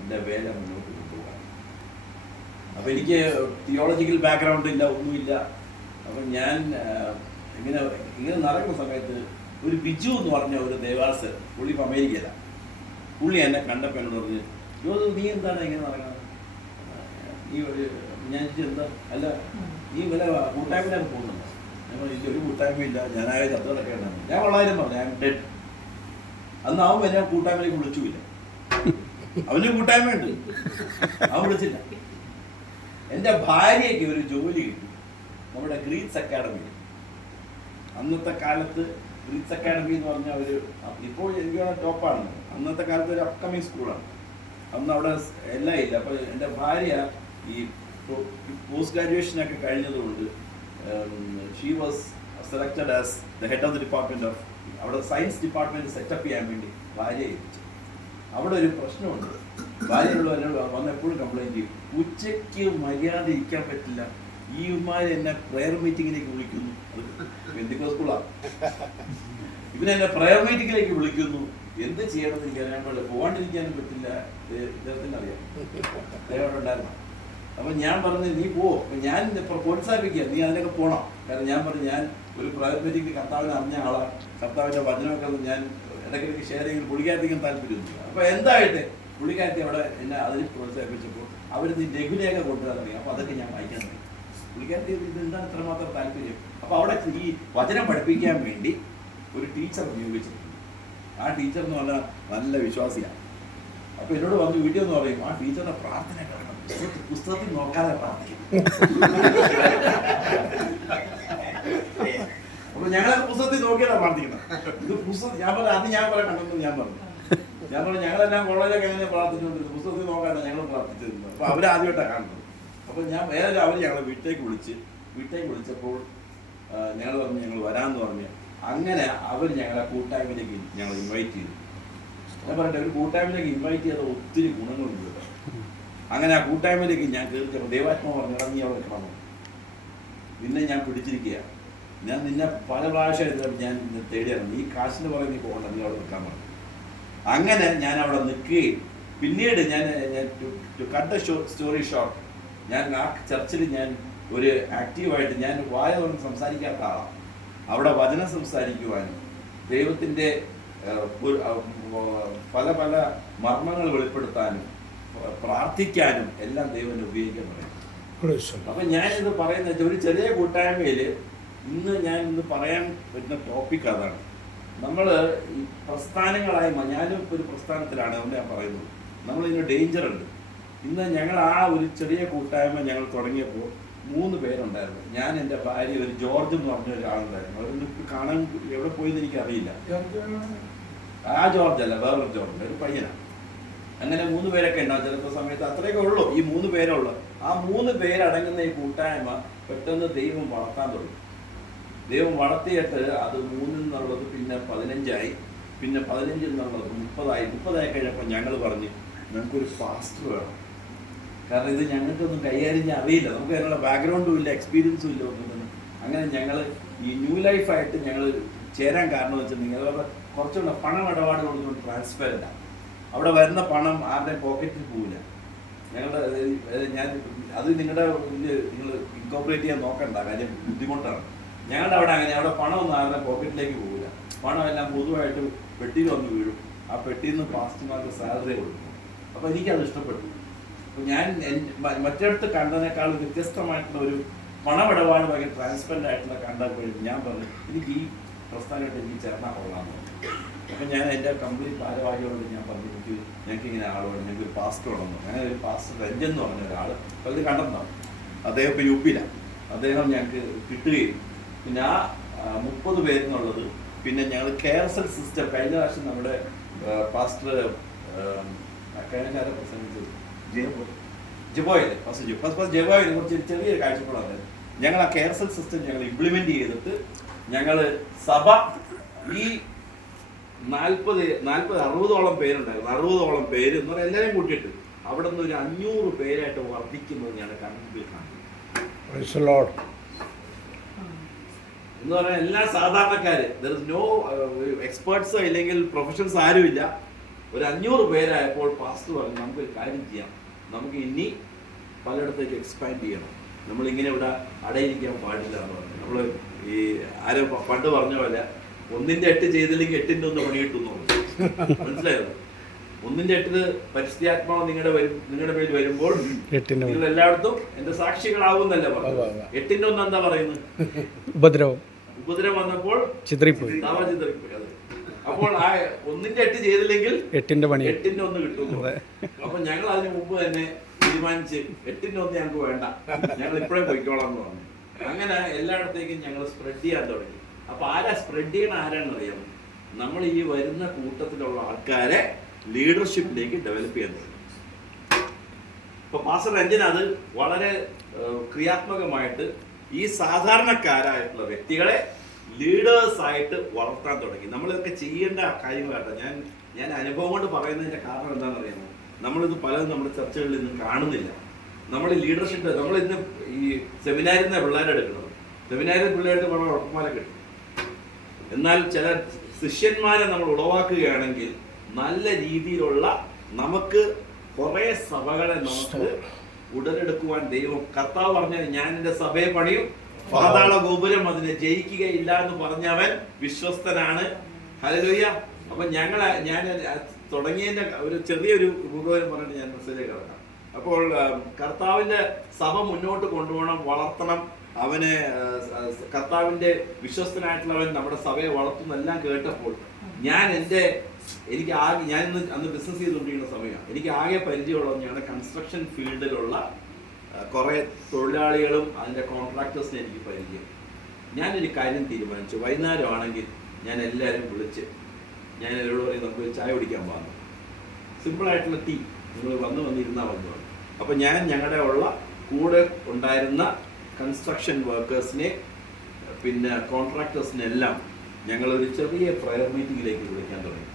എൻ്റെ വേല മുന്നോട്ട് കൊണ്ടുപോകാൻ. അപ്പം എനിക്ക് തിയോളജിക്കൽ ബാക്ക്ഗ്രൗണ്ട് ഇല്ല, ഒന്നുമില്ല. അപ്പം ഞാൻ ഇങ്ങനെ നടക്കുന്ന സമയത്ത് ഒരു ബിജു എന്ന് പറഞ്ഞ ഒരു ദേവാസ്, പുള്ളി ഇപ്പം അമേരിക്കയിലാണ്. പുള്ളി എന്നെ കണ്ടപ്പോൾ എന്നോട് പറഞ്ഞു, നീ എന്താണ് ഇങ്ങനെ നടക്കുന്നത്? നീ ഞാൻ എന്താ അല്ല നീ വല്ല കൂട്ടായ്മയിലൊക്കെ പോകുന്നുണ്ടോ? ഞങ്ങൾ എനിക്കൊരു കൂട്ടായ്മയില്ല, ഞാനായ ചത്തുകളൊക്കെ ഉണ്ടായിരുന്നു. ഞാൻ വളരെ പറഞ്ഞു, ഞാൻ ഡെഡ്. അന്ന് അവൻ എന്നെ കൂട്ടായ്മയിലേക്ക് വിളിച്ചുമില്ല. അവന് കൂട്ടായ്മയുണ്ട്, അവൻ വിളിച്ചില്ല. എൻ്റെ ഭാര്യയ്ക്ക് ഒരു ജോലി കിട്ടി നമ്മുടെ ഗ്രീറ്റ്സ് അക്കാഡമിയിൽ. അന്നത്തെ കാലത്ത് ഗ്രീറ്റ്സ് അക്കാഡമി എന്ന് പറഞ്ഞാൽ ഇപ്പോൾ എനിക്ക് ടോപ്പാണ്. അന്നത്തെ കാലത്ത് ഒരു അപ്കമിങ് സ്കൂളാണ്. അന്ന് അവിടെ എല്ലാം ഇല്ല. അപ്പോൾ എൻ്റെ ഭാര്യ ഈ പോസ്റ്റ് ഗ്രാജുവേഷനൊക്കെ കഴിഞ്ഞതുകൊണ്ട് she was selected as the head of the department of, അവിടെ സയൻസ് ഡിപ്പാർട്ട്മെൻറ്റ് സെറ്റപ്പ് ചെയ്യാൻ വേണ്ടി ഭാര്യയെ ഏൽപ്പിച്ചു. അവിടെ ഒരു പ്രശ്നമുണ്ട്. ഭാര്യയുള്ള വന്ന് എപ്പോഴും കംപ്ലൈൻറ്റ് ചെയ്യും, ഉച്ചയ്ക്ക് മര്യാദ ഇരിക്കാൻ പറ്റില്ല, ഈ ഉമ്മാർ എന്നെ പ്രെയർ മീറ്റിങ്ങിലേക്ക് വിളിക്കുന്നു. പെന്തിക്കോസ് സ്കൂളാണ്, ഇവനെന്നെ പ്രെയർ മീറ്റിങ്ങിലേക്ക് വിളിക്കുന്നു. എന്ത് ചെയ്യണമെന്ന് എനിക്ക് അറിയാൻ പാടില്ല, പോകാണ്ടിരിക്കാനും പറ്റില്ല. ഇദ്ദേഹത്തിന് അറിയാം, അദ്ദേഹം ഉണ്ടായിരുന്നു. അപ്പം ഞാൻ പറഞ്ഞു, നീ പോ. ഞാൻ പ്രോത്സാഹിപ്പിക്കുക, നീ അതിനൊക്കെ പോകണം. കാരണം ഞാൻ പറഞ്ഞു, ഞാൻ ഒരു പ്രെയർ മീറ്റിംഗ് കർത്താവിനെ അറിഞ്ഞ ആളാണ്, കർത്താവിൻ്റെ വചനമൊക്കെ ഞാൻ ഇടയ്ക്കിടയ്ക്ക് ഷെയർ ചെയ്യുന്ന പുള്ളിക്കാരത്തേക്കും താല്പര്യമൊന്നുമില്ല. അപ്പോൾ എന്തായിട്ട് പുള്ളിക്കാരത്തി അവിടെ എന്നെ അതിൽ പ്രോത്സാഹിപ്പിച്ചപ്പോൾ അവർ ലഘുലേഖ കൊണ്ടുവരാൻ തുടങ്ങി. അപ്പോൾ അതൊക്കെ ഞാൻ വായിക്കാൻ തുടങ്ങി. പുള്ളിക്കാരത്തി ഇതെന്താണ് ഇത്രമാത്രം താല്പര്യം. അപ്പോൾ അവിടെ ഈ വചനം പഠിപ്പിക്കാൻ വേണ്ടി ഒരു ടീച്ചർ നിയോഗിച്ചിട്ടുണ്ട്. ആ ആ ടീച്ചർ എന്ന് പറഞ്ഞാൽ നല്ല വിശ്വാസിയാണ്. അപ്പോൾ എന്നോട് വന്ന് വീട്ടിൽ എന്ന് പറയും, ആ ടീച്ചറിന്റെ പ്രാർത്ഥന കേൾക്കണം, പുസ്തകത്തിൽ നോക്കാതെ പ്രാർത്ഥിക്കും. അപ്പൊ ഞങ്ങളെ പുസ്തകത്തിൽ നോക്കിയാണ് പ്രാർത്ഥിക്കുന്നത്. ഇത് പുസ്തകം ഞാൻ പറഞ്ഞു, അത് ഞാൻ പറയാൻ കണ്ടെന്ന് ഞാൻ പറഞ്ഞു ഞങ്ങളെല്ലാം കോളേജൊക്കെ എങ്ങനെ പ്രാർത്ഥിച്ചുകൊണ്ടിരുന്നു, പുസ്തകത്തിൽ നോക്കാതെ ഞങ്ങൾ പ്രാർത്ഥിച്ചിരുന്നു. അപ്പൊ അവരാദ്യമായിട്ടാണ് കാണുന്നത്. അപ്പൊ ഞാൻ വേറെ അവർ ഞങ്ങളെ വീട്ടിലേക്ക് വിളിച്ചപ്പോൾ ഞങ്ങൾ പറഞ്ഞു ഞങ്ങൾ വരാമെന്ന് പറഞ്ഞു. അങ്ങനെ അവർ ഞങ്ങളെ കൂട്ടായ്മയിലേക്ക് ഞങ്ങൾ ഇൻവൈറ്റ് ചെയ്തു. ഞാൻ പറയട്ടെ, ഒരു കൂട്ടായ്മയിലേക്ക് ഇൻവൈറ്റ് ചെയ്ത ഒത്തിരി ഗുണങ്ങളുണ്ട്. അങ്ങനെ ആ കൂട്ടായ്മയിലേക്ക് ഞാൻ കയറിച്ചപ്പോൾ ദൈവാത്മാവ് പറഞ്ഞു, നീ അവിടെ നിൽക്കണം. നിന്നെ ഞാൻ പിടിച്ചിരിക്കുക, ഞാൻ നിന്നെ പല പ്രാവശ്യമായിട്ട് ഞാൻ തേടിയാണ്, നീ കാശിന് പറയുന്ന നീ പോകണ്ട, നീ അവിടെ നിൽക്കാൻ പറഞ്ഞു. അങ്ങനെ ഞാൻ അവിടെ നിൽക്കുകയും പിന്നീട് ഞാൻ കട്ട് സ്റ്റോറി ഷോർട്ട്, ഞാൻ ആ ചർച്ചിൽ ഞാൻ ഒരു ആക്റ്റീവായിട്ട് ഞാൻ വായ കൊണ്ട് സംസാരിക്കാത്ത ആളാണ്. അവിടെ വചനം സംസാരിക്കുവാനും ദൈവത്തിൻ്റെ പല പല മർമ്മങ്ങൾ വെളിപ്പെടുത്താനും പ്രാർത്ഥിക്കാനും എല്ലാം ദൈവം ഉപയോഗിക്കാൻ പറയും. അപ്പം ഞാനിത് പറയുന്നത് ഒരു ചെറിയ കൂട്ടായ്മയിൽ ഇന്ന് പറയാൻ പറ്റുന്ന ടോപ്പിക് അതാണ്. നമ്മൾ ഈ പ്രസ്ഥാനങ്ങളായി, ഞാനും ഒരു പ്രസ്ഥാനത്തിലാണ്, അതുകൊണ്ട് ഞാൻ പറയുന്നത് നമ്മളിതിന് ഡേഞ്ചർ ഉണ്ട്. ഇന്ന് ഞങ്ങൾ ആ ഒരു ചെറിയ കൂട്ടായ്മ ഞങ്ങൾ തുടങ്ങിയപ്പോൾ 3 പേരുണ്ടായിരുന്നു. ഞാൻ, എൻ്റെ ഭാര്യ, ഒരു ജോർജ് എന്ന് പറഞ്ഞ ഒരാളുണ്ടായിരുന്നു. അവരൊന്നും കാണാൻ എവിടെ പോയെന്ന് എനിക്കറിയില്ല. ആ ജോർജ് അല്ല, വേറൊരു ജോർജ്, ഒരു പയ്യനാണ്. അങ്ങനെ 3 പേരൊക്കെ ഉണ്ടാവും. ചിലപ്പോൾ സമയത്ത് അത്രയൊക്കെ ഉള്ളൂ, ഈ 3 പേരുള്ളൂ. ആ 3 പേരടങ്ങുന്ന ഈ കൂട്ടായ്മ പെട്ടെന്ന് ദൈവം വളർത്താൻ തുടങ്ങി. ദൈവം വളർത്തിയിട്ട് അത് 3 എന്നുള്ളത് പിന്നെ 15 പിന്നെ 15 എന്നുള്ളത് 30 കഴിഞ്ഞപ്പോൾ ഞങ്ങൾ പറഞ്ഞ് ഞങ്ങൾക്കൊരു പാസ്റ്റർ വേണം. കാരണം ഇത് ഞങ്ങൾക്കൊന്നും കൈകാര്യം അറിയില്ല, നമുക്ക് അതിനുള്ള ബാക്ക്ഗ്രൗണ്ടും ഇല്ല, എക്സ്പീരിയൻസും ഇല്ല ഒന്നും. അങ്ങനെ ഞങ്ങൾ ഈ ന്യൂ ലൈഫായിട്ട് ഞങ്ങൾ ചേരാൻ കാരണം വെച്ചിട്ടുണ്ടെങ്കിൽ അതവിടെ കുറച്ചുകൂടെ പണം ഇടപാടുകളൊന്നും ട്രാൻസ്പെറൻ്റാണ്. അവിടെ വരുന്ന പണം ആരുടെയും പോക്കറ്റിൽ പോവില്ല. ഞാൻ അത് നിങ്ങൾ ഇൻകോപ്പറേറ്റ് ചെയ്യാൻ നോക്കണ്ട, കാര്യം ബുദ്ധിമുട്ടാണ്. ഞങ്ങളുടെ അവിടെ അങ്ങനെ, അവിടെ പണമൊന്നും ആരുടെ പോക്കറ്റിലേക്ക് പോകില്ല. പണം എല്ലാം പൊതുവായിട്ട് പെട്ടിയിൽ വന്ന് വീഴും. ആ പെട്ടിയിൽ നിന്ന് പാസ്റ്റർമാർക്ക് സാലറി കൊടുക്കും. അപ്പോൾ എനിക്കത് ഇഷ്ടപ്പെട്ടു. അപ്പോൾ ഞാൻ മറ്റിടത്ത് കണ്ടതിനേക്കാൾ വ്യത്യസ്തമായിട്ടുള്ള ഒരു പണമിടപാട് ഭയങ്കര ട്രാൻസ്പെറൻ്റ് ആയിട്ടുള്ള കണ്ടപ്പോൾ ഞാൻ പറഞ്ഞു എനിക്ക് ഈ പ്രസ്ഥാനമായിട്ട് എനിക്ക് ചേർന്നാൽ കൊള്ളാമെന്ന് പറഞ്ഞു. അപ്പം ഞാൻ എൻ്റെ കമ്പനി ഭാരവാഹികളോട് ഞാൻ പറഞ്ഞു, ഞങ്ങൾക്ക് ഇങ്ങനെ ആളുകൾ, ഞങ്ങൾക്ക് ഒരു പാസ്റ്റർ ഉണ്ടെന്ന്. അങ്ങനെ ഒരു പാസ്റ്റർ രഞ്ജൻ എന്ന് പറഞ്ഞ ഒരാൾ, അപ്പോൾ ഇത് കണ്ടെന്നോ, അദ്ദേഹം ഇപ്പോൾ യുപിയിലാണ്. അദ്ദേഹം ഞങ്ങൾക്ക് കിട്ടുകയും പിന്നെ ആ 30 പേരെന്നുള്ളത് പിന്നെ ഞങ്ങൾ കെയർസെൽ സിസ്റ്റം കഴിഞ്ഞ പ്രാവശ്യം നമ്മുടെ പാസ്റ്റർ അക്കാദമിക്കാരെ പ്രസംഗിച്ചത് ജബോയിലെ ഫസ്റ്റ് ജബോയിനെ കുറിച്ച് ചെറിയൊരു കാഴ്ചപ്പാടാണ്. ഞങ്ങൾ ആ കെയർസെൽ സിസ്റ്റം ഞങ്ങൾ ഇംപ്ലിമെന്റ് ചെയ്തിട്ട് ഞങ്ങൾ സഭ ഈ 40-60ഓളം പേരുണ്ടായിരുന്നു. 60ഓളം പേര് എന്ന് പറഞ്ഞാൽ എല്ലാവരും കൂട്ടിയിട്ട് അവിടെ നിന്ന് ഒരു 500 പേരായിട്ട് വർദ്ധിക്കുന്നത് ഞാൻ കണ്ടിട്ട് കാണുന്നു. എന്ന് പറഞ്ഞാൽ എല്ലാ സാധാരണക്കാര്, ദർ ഇസ് നോ എക്സ്പേർട്സ് ഇല്ലെങ്കിൽ പ്രൊഫഷണൽസ് ആരുമില്ല. ഒരു 500 പേരായപ്പോൾ പാസ്റ്റർ പറഞ്ഞു നമുക്കൊരു കാര്യം ചെയ്യാം, നമുക്ക് ഇനി പലയിടത്തേക്ക് എക്സ്പാൻഡ് ചെയ്യണം, നമ്മളിങ്ങനെ ഇവിടെ അടയിരിക്കാൻ പാടില്ല എന്ന് പറഞ്ഞു. നമ്മൾ ഈ ആരോ പണ്ട് പറഞ്ഞ പോലെ 1-ന്റെ 8 ചെയ്തില്ലെങ്കിൽ 8-ന്റെ 1 പണി കിട്ടും എന്ന് പറഞ്ഞു. മനസ്സിലായോ? 1-ന്റെ 8 പരിസ്ഥിതിയാത്മാവ് നിങ്ങളുടെ പേര് വരുമ്പോൾ നിങ്ങൾ എല്ലായിടത്തും എന്റെ സാക്ഷികളാവുന്നല്ലേ പറഞ്ഞു. 8-ന്റെ 1 എന്താ പറയുന്നത്? ഉപദ്രവം വന്നപ്പോൾ ചിതറിപ്പോയി. അപ്പോൾ ആ 1-ന്റെ 8 ചെയ്തില്ലെങ്കിൽ 8-ന്റെ 1 കിട്ടും. അപ്പൊ ഞങ്ങൾ അതിന് മുമ്പ് തന്നെ തീരുമാനിച്ച് 8-ന്റെ 1 ഞങ്ങൾക്ക് വേണ്ട, ഞങ്ങൾ ഇപ്പോഴേ പൊയ്ക്കോളാം എന്ന് പറഞ്ഞു. അങ്ങനെ എല്ലായിടത്തേക്കും ഞങ്ങൾ സ്പ്രെഡ് ചെയ്യാൻ തുടങ്ങി. അപ്പൊ സ്പ്രെഡ് ചെയ്യണ ആരാണെന്ന് അറിയാമോ? നമ്മൾ ഈ വരുന്ന കൂട്ടത്തിലുള്ള ആൾക്കാരെ ലീഡർഷിപ്പിലേക്ക് ഡെവലപ്പ് ചെയ്യാൻ തുടങ്ങി. ഇപ്പൊ പാസ്റ്റർ രഞ്ജൻ അത് വളരെ ക്രിയാത്മകമായിട്ട് ഈ സാധാരണക്കാരായിട്ടുള്ള വ്യക്തികളെ ലീഡേഴ്സ് ആയിട്ട് വളർത്താൻ തുടങ്ങി. നമ്മളിതൊക്കെ ചെയ്യേണ്ട കാര്യങ്ങളാട്ടോ. ഞാൻ അനുഭവം കൊണ്ട് പറയുന്നതിന്റെ കാരണം എന്താണെന്ന് അറിയാമോ? നമ്മളിത് പലതും നമ്മുടെ ചർച്ചകളിൽ ഇന്ന് കാണുന്നില്ല. നമ്മൾ ലീഡർഷിപ്പ്, നമ്മൾ ഇന്ന് ഈ സെമിനാരിൽ നിന്ന് പിള്ളേരെടുക്കുന്നത്, സെമിനാരിൽ പിള്ളേർക്ക് വളരെ ഉറപ്പുമാരെ കിട്ടും. എന്നാൽ ചില ശിഷ്യന്മാരെ നമ്മൾ ഉളവാക്കുകയാണെങ്കിൽ നല്ല രീതിയിലുള്ള നമുക്ക് കുറെ സഭകളെ നമുക്ക് ഉടലെടുക്കുവാൻ ദൈവം, കർത്താവ് പറഞ്ഞ ഞാൻ എൻ്റെ സഭയെ പണിയും പാതാള ഗോപുരം അതിനെ ജയിക്കുകയില്ല എന്ന് പറഞ്ഞവൻ വിശ്വസ്തനാണ്. ഹല്ലേലൂയ. അപ്പൊ ഞാൻ തുടങ്ങിയതിന്റെ ഒരു ചെറിയൊരു ഉപകരണം പറഞ്ഞിട്ട് ഞാൻ മെസ്സേജ് കിടക്കാം. അപ്പോൾ കർത്താവിന്റെ സഭ മുന്നോട്ട് കൊണ്ടുപോകണം, വളർത്തണം. അവനെ കർത്താവിന്റെ വിശ്വസ്തനായിട്ടുള്ളവൻ നമ്മുടെ സഭയെ വളർത്തുന്നെല്ലാം കേട്ടപ്പോൾ ഞാൻ എൻ്റെ എനിക്ക് ആകെ ഞാൻ അന്ന് ബിസിനസ് ചെയ്തുകൊണ്ടിരിക്കുന്ന സമയമാണ്. എനിക്ക് ആകെ പരിചയമുള്ളത് ഞങ്ങളുടെ കൺസ്ട്രക്ഷൻ ഫീൽഡിലുള്ള കുറേ തൊഴിലാളികളും അതിൻ്റെ കോൺട്രാക്ടേഴ്സിനെ എനിക്ക് പരിചയം. ഞാനൊരു കാര്യം തീരുമാനിച്ചു, വൈകുന്നേരം ആണെങ്കിൽ ഞാൻ എല്ലാവരും വിളിച്ച് ഞാൻ അവരോട് പറയും നമുക്ക് ചായ കുടിക്കാൻ പോകുന്നു, സിമ്പിളായിട്ടുള്ള ടീ, നിങ്ങൾ വന്നിരുന്നാൽ വന്നു. അപ്പോൾ ഞാൻ ഞങ്ങളുടെ ഉള്ള കൂടെ ഉണ്ടായിരുന്ന കൺസ്ട്രക്ഷൻ വർക്കേഴ്സിനെ പിന്നെ കോൺട്രാക്ടേഴ്സിനെല്ലാം ഞങ്ങളൊരു ചെറിയ പ്രയർ മീറ്റിങ്ങിലേക്ക് വിളിക്കാൻ തുടങ്ങി.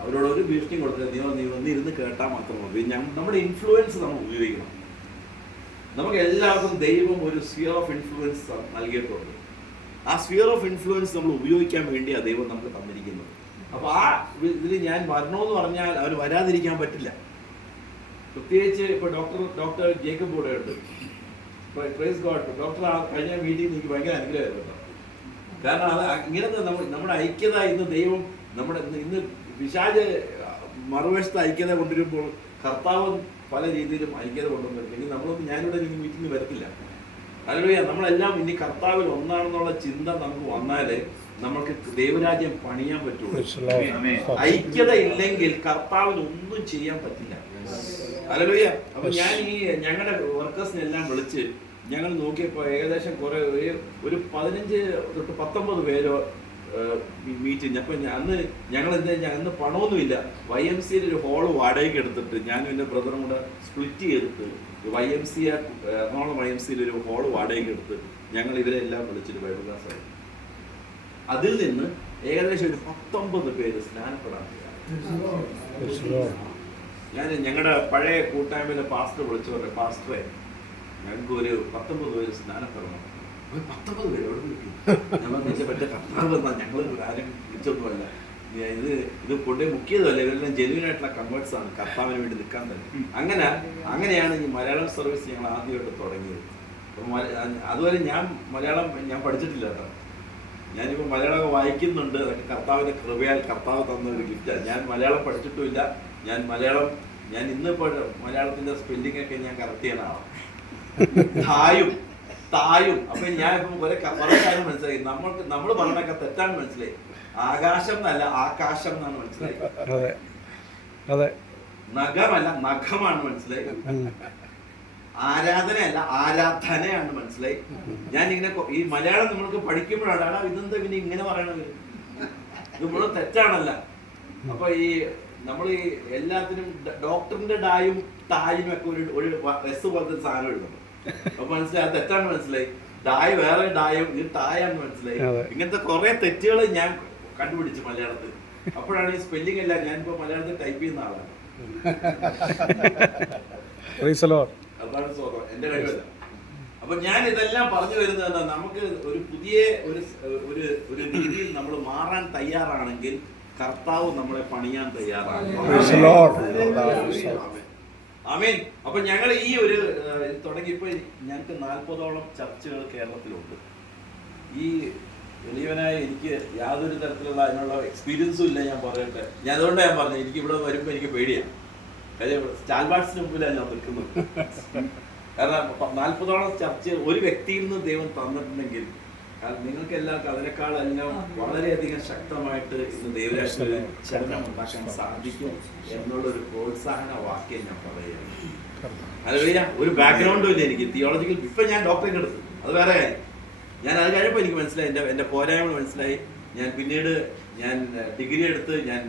അവരോട് ഒരു ഭീഷണി കൊടുത്തത് നീ വന്നിരുന്ന് കേട്ടാൽ മാത്രം മതി. നമ്മുടെ ഇൻഫ്ലുവൻസ് നമ്മൾ ഉപയോഗിക്കണം. നമുക്ക് എല്ലാവർക്കും ദൈവം ഒരു സ്ഫിയർ ഓഫ് ഇൻഫ്ലുവൻസ് നൽകിയിട്ടുണ്ട്. ആ സ്ഫിയർ ഓഫ് ഇൻഫ്ലുവൻസ് നമ്മൾ ഉപയോഗിക്കാൻ വേണ്ടിയാണ് ദൈവം നമുക്ക് തന്നിരിക്കുന്നത്. അപ്പോൾ ആ ഇതിൽ ഞാൻ വരണമെന്ന് പറഞ്ഞാൽ അവർ വരാതിരിക്കാൻ പറ്റില്ല. പ്രത്യേകിച്ച് ഇപ്പോൾ ഡോക്ടർ ജേക്കബ് കൂടെ ഉണ്ട്. Praise God. ഡോക്ടർ കഴിഞ്ഞ മീറ്റിംഗ് എനിക്ക് ഭയങ്കര അനുഗ്രഹമായിരുന്നു. കാരണം അത് ഇങ്ങനത്തെ നമ്മുടെ ഐക്യത ഇന്ന് ദൈവം ഇന്ന് പിശാച് മറുവശത്ത് ഐക്യത കൊണ്ടുവരുമ്പോൾ കർത്താവ് പല രീതിയിലും ഐക്യത കൊണ്ടുവന്നില്ലെങ്കിൽ ഞാനിവിടെ മീറ്റിംഗ് വരത്തില്ല. അല്ലെങ്കിൽ നമ്മളെല്ലാം ഇനി കർത്താവിൽ ഒന്നാണെന്നുള്ള ചിന്ത നമുക്ക് വന്നാലേ നമുക്ക് ദൈവരാജ്യം പണിയാൻ പറ്റുള്ളൂ. ഐക്യത ഇല്ലെങ്കിൽ കർത്താവിന് ഒന്നും ചെയ്യാൻ പറ്റില്ല. ഹല്ലേലൂയ. അപ്പൊ ഞാൻ ഈ ഞങ്ങളുടെ വർക്കേഴ്സിനെല്ലാം വിളിച്ച് ഞങ്ങൾ നോക്കിയപ്പോൾ ഏകദേശം ഒരു 15 തൊട്ട് 19 പേരോ മീറ്റിംഗ്. അപ്പം അന്ന് ഞങ്ങൾ അന്ന് പണമൊന്നുമില്ല. YMCA ഒരു ഹോള് വാടകയ്ക്ക് എടുത്തിട്ട് ഞാനും എൻ്റെ ബ്രദറും കൂടെ സ്പ്ലിറ്റ് ചെയ്തിട്ട് എറണാകുളം YMCA ഒരു ഹോള് വാടകയ്ക്ക് എടുത്ത് ഞങ്ങൾ ഇവരെല്ലാം വിളിച്ചിട്ട് ബൈബിൾ ക്ലാസ് ആയി. അതിൽ നിന്ന് ഏകദേശം ഒരു 19 പേര് സ്നാനപ്പെടാൻ. ഞാൻ ഞങ്ങളുടെ പഴയ കൂട്ടായ്മയിലെ പാസ്റ്റർ വിളിച്ചു പറഞ്ഞു, പാസ്റ്ററെ ഞങ്ങൾക്ക് ഒരു 19 പേര് സ്നാനപ്പെടണം. 19 പേര് എവിടെ കിട്ടും? ഞാൻ പറഞ്ഞ പറ്റ കർത്താവ് വന്നാൽ ഞങ്ങൾ ആരും വിളിച്ചൊന്നുമല്ല, ഇത് കൊണ്ടേ മുക്കിയതല്ല, ഇവരെല്ലാം ജെന്യൂനായിട്ടുള്ള കൺവേർട്സ് ആണ്, കർത്താവിന് വേണ്ടി നിൽക്കാൻ തന്നെ. അങ്ങനെയാണ് ഈ മലയാളം സർവീസ് ഞങ്ങൾ ആദ്യമായിട്ട് തുടങ്ങിയത്. അപ്പം അതുവരെ ഞാൻ പഠിച്ചിട്ടില്ല കേട്ടോ. ഞാനിപ്പോൾ മലയാളം വായിക്കുന്നുണ്ട്. അതൊക്കെ കർത്താവിൻ്റെ കൃപയാൽ കർത്താവ് തന്ന ഒരു ഗിഫ്റ്റാണ്. ഞാൻ മലയാളം പഠിച്ചിട്ടുമില്ല. ഞാൻ ഇന്നിപ്പോൾ മലയാളത്തിൻ്റെ സ്പെല്ലിംഗ് ഒക്കെ ഞാൻ കറക്റ്റ് ചെയ്യുന്ന ആളാണ്. തായും. അപ്പൊ ഞാൻ ഇപ്പം കുറെ കാര്യം മനസ്സിലായി. നമ്മൾ പറഞ്ഞൊക്കെ തെറ്റാണ് മനസ്സിലായി. ആകാശം എന്നല്ല ആകാശം എന്നാണ് മനസ്സിലായി. നഖമല്ല നഖമാണ് മനസ്സിലായി. ആരാധനയല്ല ആരാധനയാണ് മനസ്സിലായി. ഞാനിങ്ങനെ ഈ മലയാളം നമ്മൾക്ക് പഠിക്കുമ്പോഴാണ് ഇതെന്താ പിന്നെ ഇങ്ങനെ പറയണത്, ഇത് മുഴുവൻ തെറ്റാണല്ല. അപ്പൊ നമ്മൾ ഈ എല്ലാത്തിനും ഡോക്ടറിന്റെ ഡായും തായും ഒക്കെ ഒരു എസ് പോലത്തെ ഒരു സാധനം എഴുതുന്നു. അപ്പൊ മനസ്സിലായി അത് തെറ്റാണ് മനസ്സിലായി. ഡായ് വേറെ ഡായും ഇത് ടായാന്ന് മനസ്സിലായി. ഇങ്ങനത്തെ കുറെ തെറ്റുകൾ ഞാൻ കണ്ടുപിടിച്ചു മലയാളത്തിൽ. അപ്പോഴാണ് ഈ സ്പെല്ലിംഗ് എല്ലാം ഞാനിപ്പോ മലയാളത്തിൽ ടൈപ്പ് ചെയ്യുന്ന ആളാണ്. അതാണ് സ്വന്തം എന്റെ കഴിവല്ല. അപ്പൊ ഞാൻ ഇതെല്ലാം പറഞ്ഞു വരുന്നത് നമുക്ക് ഒരു പുതിയ ഒരു രീതിയിൽ നമ്മൾ മാറാൻ തയ്യാറാണെങ്കിൽ കർത്താവ് നമ്മളെ പണിയാൻ തയ്യാറാണ്. ആമേൻ. അപ്പൊ ഞങ്ങൾ ഈ ഒരു തുടങ്ങിയപ്പോ ഞങ്ങൾക്ക് 40ഓളം ചർച്ചുകൾ കേരളത്തിലുണ്ട്. ഈ എളിയവനായ എനിക്ക് യാതൊരു തരത്തിലുള്ള അതിനുള്ള എക്സ്പീരിയൻസും ഇല്ല. ഞാൻ പറയട്ടെ, അതുകൊണ്ടാണ് ഞാൻ പറഞ്ഞത് എനിക്ക് ഇവിടെ വരുമ്പോൾ എനിക്ക് പേടിയാണ്. കാര്യം സ്റ്റാൽബാർട്സിന് മുമ്പിലാണ് ഞാൻ നിൽക്കുന്നത്. കാരണം 40ഓളം ചർച്ച് ഒരു വ്യക്തിയിൽ നിന്ന് ദൈവം തന്നിട്ടുണ്ടെങ്കിൽ നിങ്ങൾക്ക് എല്ലാവർക്കും അതിനേക്കാളെല്ലാം വളരെയധികം ശക്തമായിട്ട് ഇന്ന് ദൈവരാഷ്ട്രീയ ചലനം ഉണ്ടാക്കാൻ സാധിക്കും എന്നുള്ളൊരു പ്രോത്സാഹന വാക്യം ഞാൻ പറയുകയാണ്. അല്ല, ഒരു ബാക്ക്ഗ്രൗണ്ടും ഇല്ല എനിക്ക് തിയോളജിക്കൽ. ഇപ്പം ഞാൻ ഡോക്ടറേറ്റ് എടുത്തു, അത് വേറെ കാര്യം. ഞാൻ അത് കഴിഞ്ഞപ്പോൾ എനിക്ക് മനസ്സിലായി, എൻ്റെ പോരായ്മ മനസ്സിലായി. പിന്നീട് ഞാൻ ഡിഗ്രി എടുത്ത്, ഞാൻ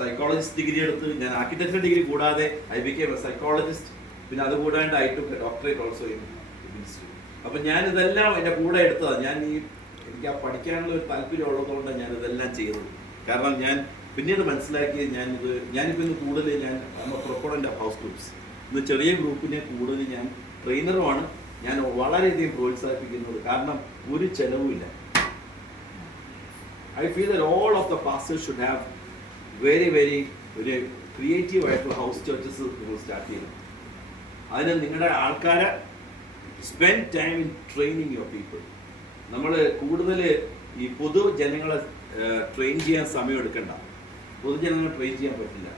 സൈക്കോളജിസ്റ്റ് ഡിഗ്രി എടുത്ത്, ഞാൻ ആർക്കിടെക്ചർ ഡിഗ്രി കൂടാതെ ഐ ബിക്കേം എ സൈക്കോളജിസ്റ്റ്. പിന്നെ അത് കൂടാണ്ട് I took doctorate also in ministry. അപ്പം ഞാനിതെല്ലാം എൻ്റെ കൂടെ എടുത്തതാണ്. എനിക്ക് ആ പഠിക്കാനുള്ള ഒരു താല്പര്യം ഉള്ളതുകൊണ്ട് ഞാൻ ഇതെല്ലാം ചെയ്തത്. കാരണം ഞാൻ പിന്നീട് മനസ്സിലാക്കി ഞാനിപ്പോൾ ഇന്ന് കൂടുതൽ പ്രൊപ്പോണന്റ് ഓഫ് ഹൗസ് ഗ്രൂപ്പ്സ്. ഇന്ന് ചെറിയ ഗ്രൂപ്പിനെ കൂടുതൽ ഞാൻ ട്രെയിനറുമാണ്. ഞാൻ വളരെയധികം പ്രോത്സാഹിപ്പിക്കുന്നത്. കാരണം ഒരു ചെലവുമില്ല. I feel that all of the pastors should have very ഒരു ക്രിയേറ്റീവ് ആയിട്ടുള്ള ഹൗസ് ചർച്ചസ് നിങ്ങൾ സ്റ്റാർട്ട് ചെയ്യണം. അതിന് നിങ്ങളുടെ ആൾക്കാരെ spend time in training your people. നമ്മൾ കൂടുതൽ ഈ പൊതുജനങ്ങളെ ട്രെയിൻ ചെയ്യാൻ സമയം എടുക്കണ്ട. പൊതുജനങ്ങളെ ട്രെയിൻ ചെയ്യാൻ പറ്റില്ല.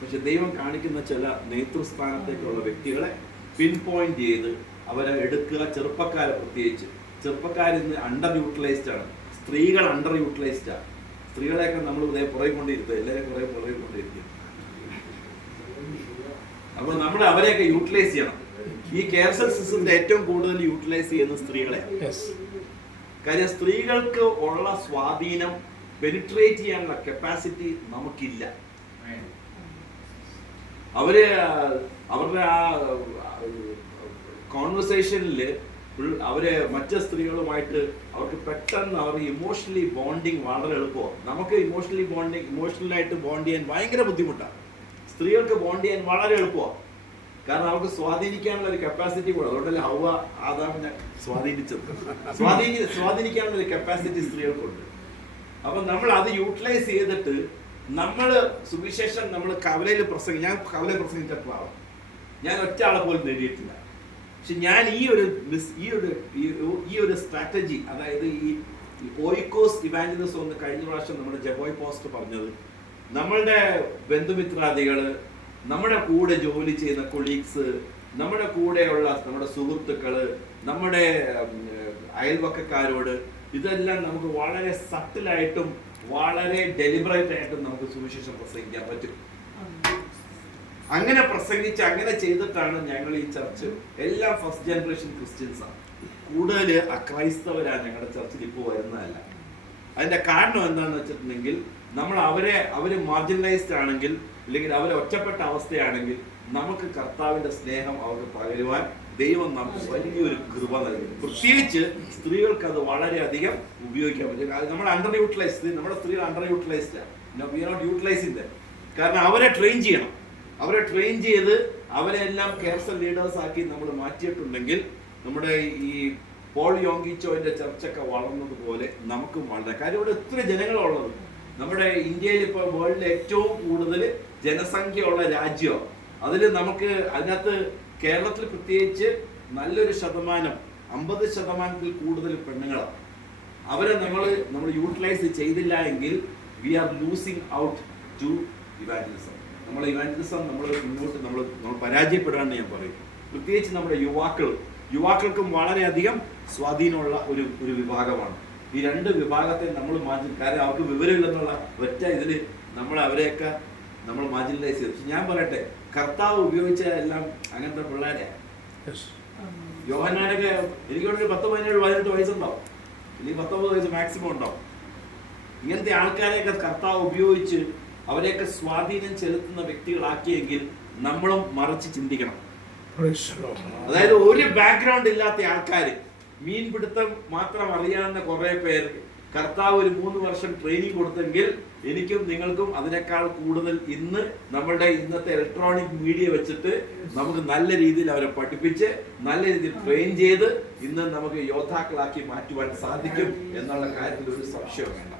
പക്ഷെ ദൈവം കാണിക്കുന്ന ചില നേതൃസ്ഥാനത്തേക്കുള്ള വ്യക്തികളെ പിൻ പോയിന്റ് ചെയ്ത് അവരെ എടുക്കുക. ചെറുപ്പക്കാരെ പ്രത്യേകിച്ച്. ചെറുപ്പക്കാരിന്ന് അണ്ടർ യൂട്ടിലൈസ്ഡ് ആണ്. സ്ത്രീകൾ അണ്ടർ യൂട്ടിലൈസ്ഡ് ആണ്. സ്ത്രീകളെയൊക്കെ നമ്മൾ ഇതേ പുറകെ കൊണ്ടിരുത്തുക, എല്ലാവരെയും കുറെ പുറകെ കൊണ്ടിരിക്കും. അപ്പൊ നമ്മൾ അവരെയൊക്കെ യൂട്ടിലൈസ് ചെയ്യണം. ഈ കേരള സിസ്റ്റത്തിന്റെ ഏറ്റവും കൂടുതൽ യൂട്ടിലൈസ് ചെയ്യുന്ന സ്ത്രീകളെ. കാര്യം സ്ത്രീകൾക്ക് ഉള്ള സ്വാധീനം പെനിട്രേറ്റ് ചെയ്യാനുള്ള കപ്പാസിറ്റി നമുക്കില്ല. അവരുടെ ആ കോൺവെർസേഷനിൽ അവര് മറ്റ് സ്ത്രീകളുമായിട്ട് അവർക്ക് പെട്ടെന്ന് അവർ ഇമോഷണലി ബോണ്ടിങ് വളരെ എളുപ്പമാണ്. നമുക്ക് ഇമോഷണലായിട്ട് ബോണ്ട് ചെയ്യാൻ ഭയങ്കര ബുദ്ധിമുട്ടാണ്. സ്ത്രീകൾക്ക് ബോണ്ട് ചെയ്യാൻ വളരെ എളുപ്പമാണ്. കാരണം അവർക്ക് സ്വാധീനിക്കാനുള്ള ഒരു കപ്പാസിറ്റി കൂടെ. അതുകൊണ്ടല്ലേ ഹൗവ ആദാമിനെ സ്വാധീനിച്ചത്. സ്വാധീനിക്കാനുള്ള ഒരു കപ്പാസിറ്റി സ്ത്രീകൾക്കുണ്ട്. അപ്പൊ നമ്മൾ അത് യൂട്ടിലൈസ് ചെയ്തിട്ട് നമ്മൾ സുവിശേഷം നമ്മൾ കവലയിൽ ഞാൻ കവലയിൽ പ്രസംഗിച്ചപ്പോഴാണ് ഞാൻ ഒറ്റ ആളെ പോലും നേടിയിട്ടില്ല. പക്ഷെ ഞാൻ ഈ ഒരു സ്ട്രാറ്റജി, അതായത് ഈ ഓയിക്കോസ് ഇവാഞ്ചലിസം എന്ന് കഴിഞ്ഞ പ്രാവശ്യം നമ്മുടെ ജബോയ് പോസ്റ്റ് പറഞ്ഞത്, നമ്മളുടെ ബന്ധുമിത്രാദികള്, നമ്മുടെ കൂടെ ജോലി ചെയ്യുന്ന കൊളീഗ്സ്, നമ്മുടെ കൂടെയുള്ള നമ്മുടെ സുഹൃത്തുക്കള്, നമ്മുടെ അയൽവക്കക്കാരോട് ഇതെല്ലാം നമുക്ക് വളരെ സട്ടിലായിട്ടും വളരെ ഡെലിബറേറ്റ് ആയിട്ടും നമുക്ക് സുവിശേഷം പ്രസംഗിക്കാൻ പറ്റും. അങ്ങനെ പ്രസംഗിച്ച് അങ്ങനെ ചെയ്തിട്ടാണ് ഞങ്ങൾ ഈ ചർച്ച് എല്ലാം ഫസ്റ്റ് ജനറേഷൻ ക്രിസ്ത്യൻസാണ്. കൂടുതൽ അക്രൈസ്തവരാണ് ഞങ്ങളുടെ ചർച്ചിൽ ഇപ്പോൾ വരുന്നതല്ല. അതിന്റെ കാരണം എന്താണെന്ന് വെച്ചിട്ടുണ്ടെങ്കിൽ നമ്മൾ അവര് മാർജിനലൈസ്ഡ് ആണെങ്കിൽ, അല്ലെങ്കിൽ അവർ ഒറ്റപ്പെട്ട അവസ്ഥയാണെങ്കിൽ നമുക്ക് കർത്താവിന്റെ സ്നേഹം അവർക്ക് പകരുവാൻ ദൈവം നമുക്ക് വലിയൊരു കൃപ നൽകും. പ്രത്യേകിച്ച് സ്ത്രീകൾക്ക് അത് വളരെയധികം ഉപയോഗിക്കാൻ പറ്റും. നമ്മൾ അണ്ടർ യൂട്ടിലൈസ്ഡ്, നമ്മുടെ സ്ത്രീകൾ under utilised, we are not utilising them. കാരണം അവരെ ട്രെയിൻ ചെയ്യണം. അവരെ ട്രെയിൻ ചെയ്ത് അവരെ എല്ലാം കേർസൽ ലീഡേഴ്സ് ആക്കി നമ്മൾ മാറ്റിയിട്ടുണ്ടെങ്കിൽ നമ്മുടെ ഈ പോൾ യോങ്കിച്ചോന്റെ ചർച്ചൊക്കെ വളർന്നതുപോലെ നമുക്കും വളരെ. കാര്യം ഇവിടെ എത്ര ജനങ്ങളുള്ളത്. നമ്മുടെ ഇന്ത്യയിൽ ഇപ്പോൾ വേൾഡിലെ ഏറ്റവും കൂടുതൽ ജനസംഖ്യ ഉള്ള രാജ്യമാണ്. അതിൽ നമുക്ക് അതിനകത്ത് കേരളത്തിൽ പ്രത്യേകിച്ച് നല്ലൊരു ശതമാനം, 50% കൂടുതൽ പെണ്ണുങ്ങളാണ്. അവരെ നമ്മൾ യൂട്ടിലൈസ് ചെയ്തില്ല എങ്കിൽ we are losing out to evangelism. നമ്മൾ മുന്നോട്ട് നമ്മൾ പരാജയപ്പെടാന്ന് ഞാൻ പറയും. പ്രത്യേകിച്ച് നമ്മുടെ യുവാക്കൾക്കും വളരെയധികം സ്വാധീനമുള്ള ഒരു വിഭാഗമാണ്. ഈ രണ്ട് വിഭാഗത്തെ നമ്മൾ കാരണം അവർക്ക് വിവരമില്ലെന്നുള്ള ഒറ്റ ഇതിൽ അവരെയൊക്കെ നമ്മൾ മാർജിനലൈസ് ചെയ്തു. പക്ഷെ ഞാൻ പറയട്ടെ, കർത്താവ് ഉപയോഗിച്ച എല്ലാം അങ്ങനത്തെ പിള്ളേരെയാണ്. യോഹന്നാനൊക്കെ എനിക്ക് 10, 17, 18 വയസ്സുണ്ടാവും, അല്ലെങ്കിൽ 19 വയസ്സ് മാക്സിമം ഉണ്ടാവും. ഇങ്ങനത്തെ ആൾക്കാരെയൊക്കെ കർത്താവ് ഉപയോഗിച്ച് അവരെയൊക്കെ സ്വാധീനം ചെലുത്തുന്ന വ്യക്തികളാക്കിയെങ്കിൽ നമ്മളും മറിച്ച് ചിന്തിക്കണം. അതായത് ഒരു ബാക്ക്ഗ്രൗണ്ട് ഇല്ലാത്ത ആൾക്കാര്, മീൻപിടുത്തം മാത്രം അറിയാവുന്ന കുറെ പേര് കർത്താവ് ഒരു 3 വർഷം ട്രെയിനിങ് കൊടുത്തെങ്കിൽ എനിക്കും നിങ്ങൾക്കും അതിനേക്കാൾ കൂടുതൽ നമ്മളുടെ ഇന്നത്തെ ഇലക്ട്രോണിക് മീഡിയ വെച്ചിട്ട് നമുക്ക് നല്ല രീതിയിൽ അവരെ പഠിപ്പിച്ച് നല്ല രീതിയിൽ ട്രെയിൻ ചെയ്ത് ഇന്ന് നമുക്ക് യോദ്ധാക്കളാക്കി മാറ്റുവാൻ സാധിക്കും എന്നുള്ള കാര്യത്തിൽ ഒരു സംശയം വേണ്ട.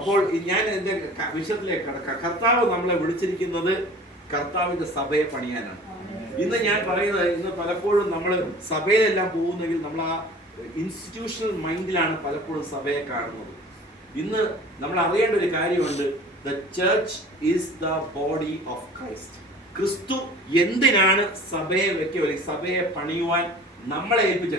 അപ്പോൾ ഞാൻ എന്റെ വിഷയത്തിലേക്ക് കടക്കാം. കർത്താവ് നമ്മളെ വിളിച്ചിരിക്കുന്നത് കർത്താവിന്റെ സഭയെ പണിയാനാണ്. ഇന്ന് ഞാൻ പറയുന്നത്, ഇന്ന് പലപ്പോഴും നമ്മൾ സഭയിലെല്ലാം പോകുന്നെങ്കിൽ നമ്മൾ ആ ഇൻസ്റ്റിറ്റ്യൂഷണൽ മൈൻഡിലാണ് പലപ്പോഴും സഭയെ കാണുന്നത്. ഇന്ന് നമ്മൾ അറിയേണ്ട ഒരു കാര്യമുണ്ട്. The church is the body of Christ. ക്രിസ്തു എന്തിനാണ് സഭയെ വെക്കുക, സഭയെ പണിയുവാൻ നമ്മളെ ഏൽപ്പിച്ച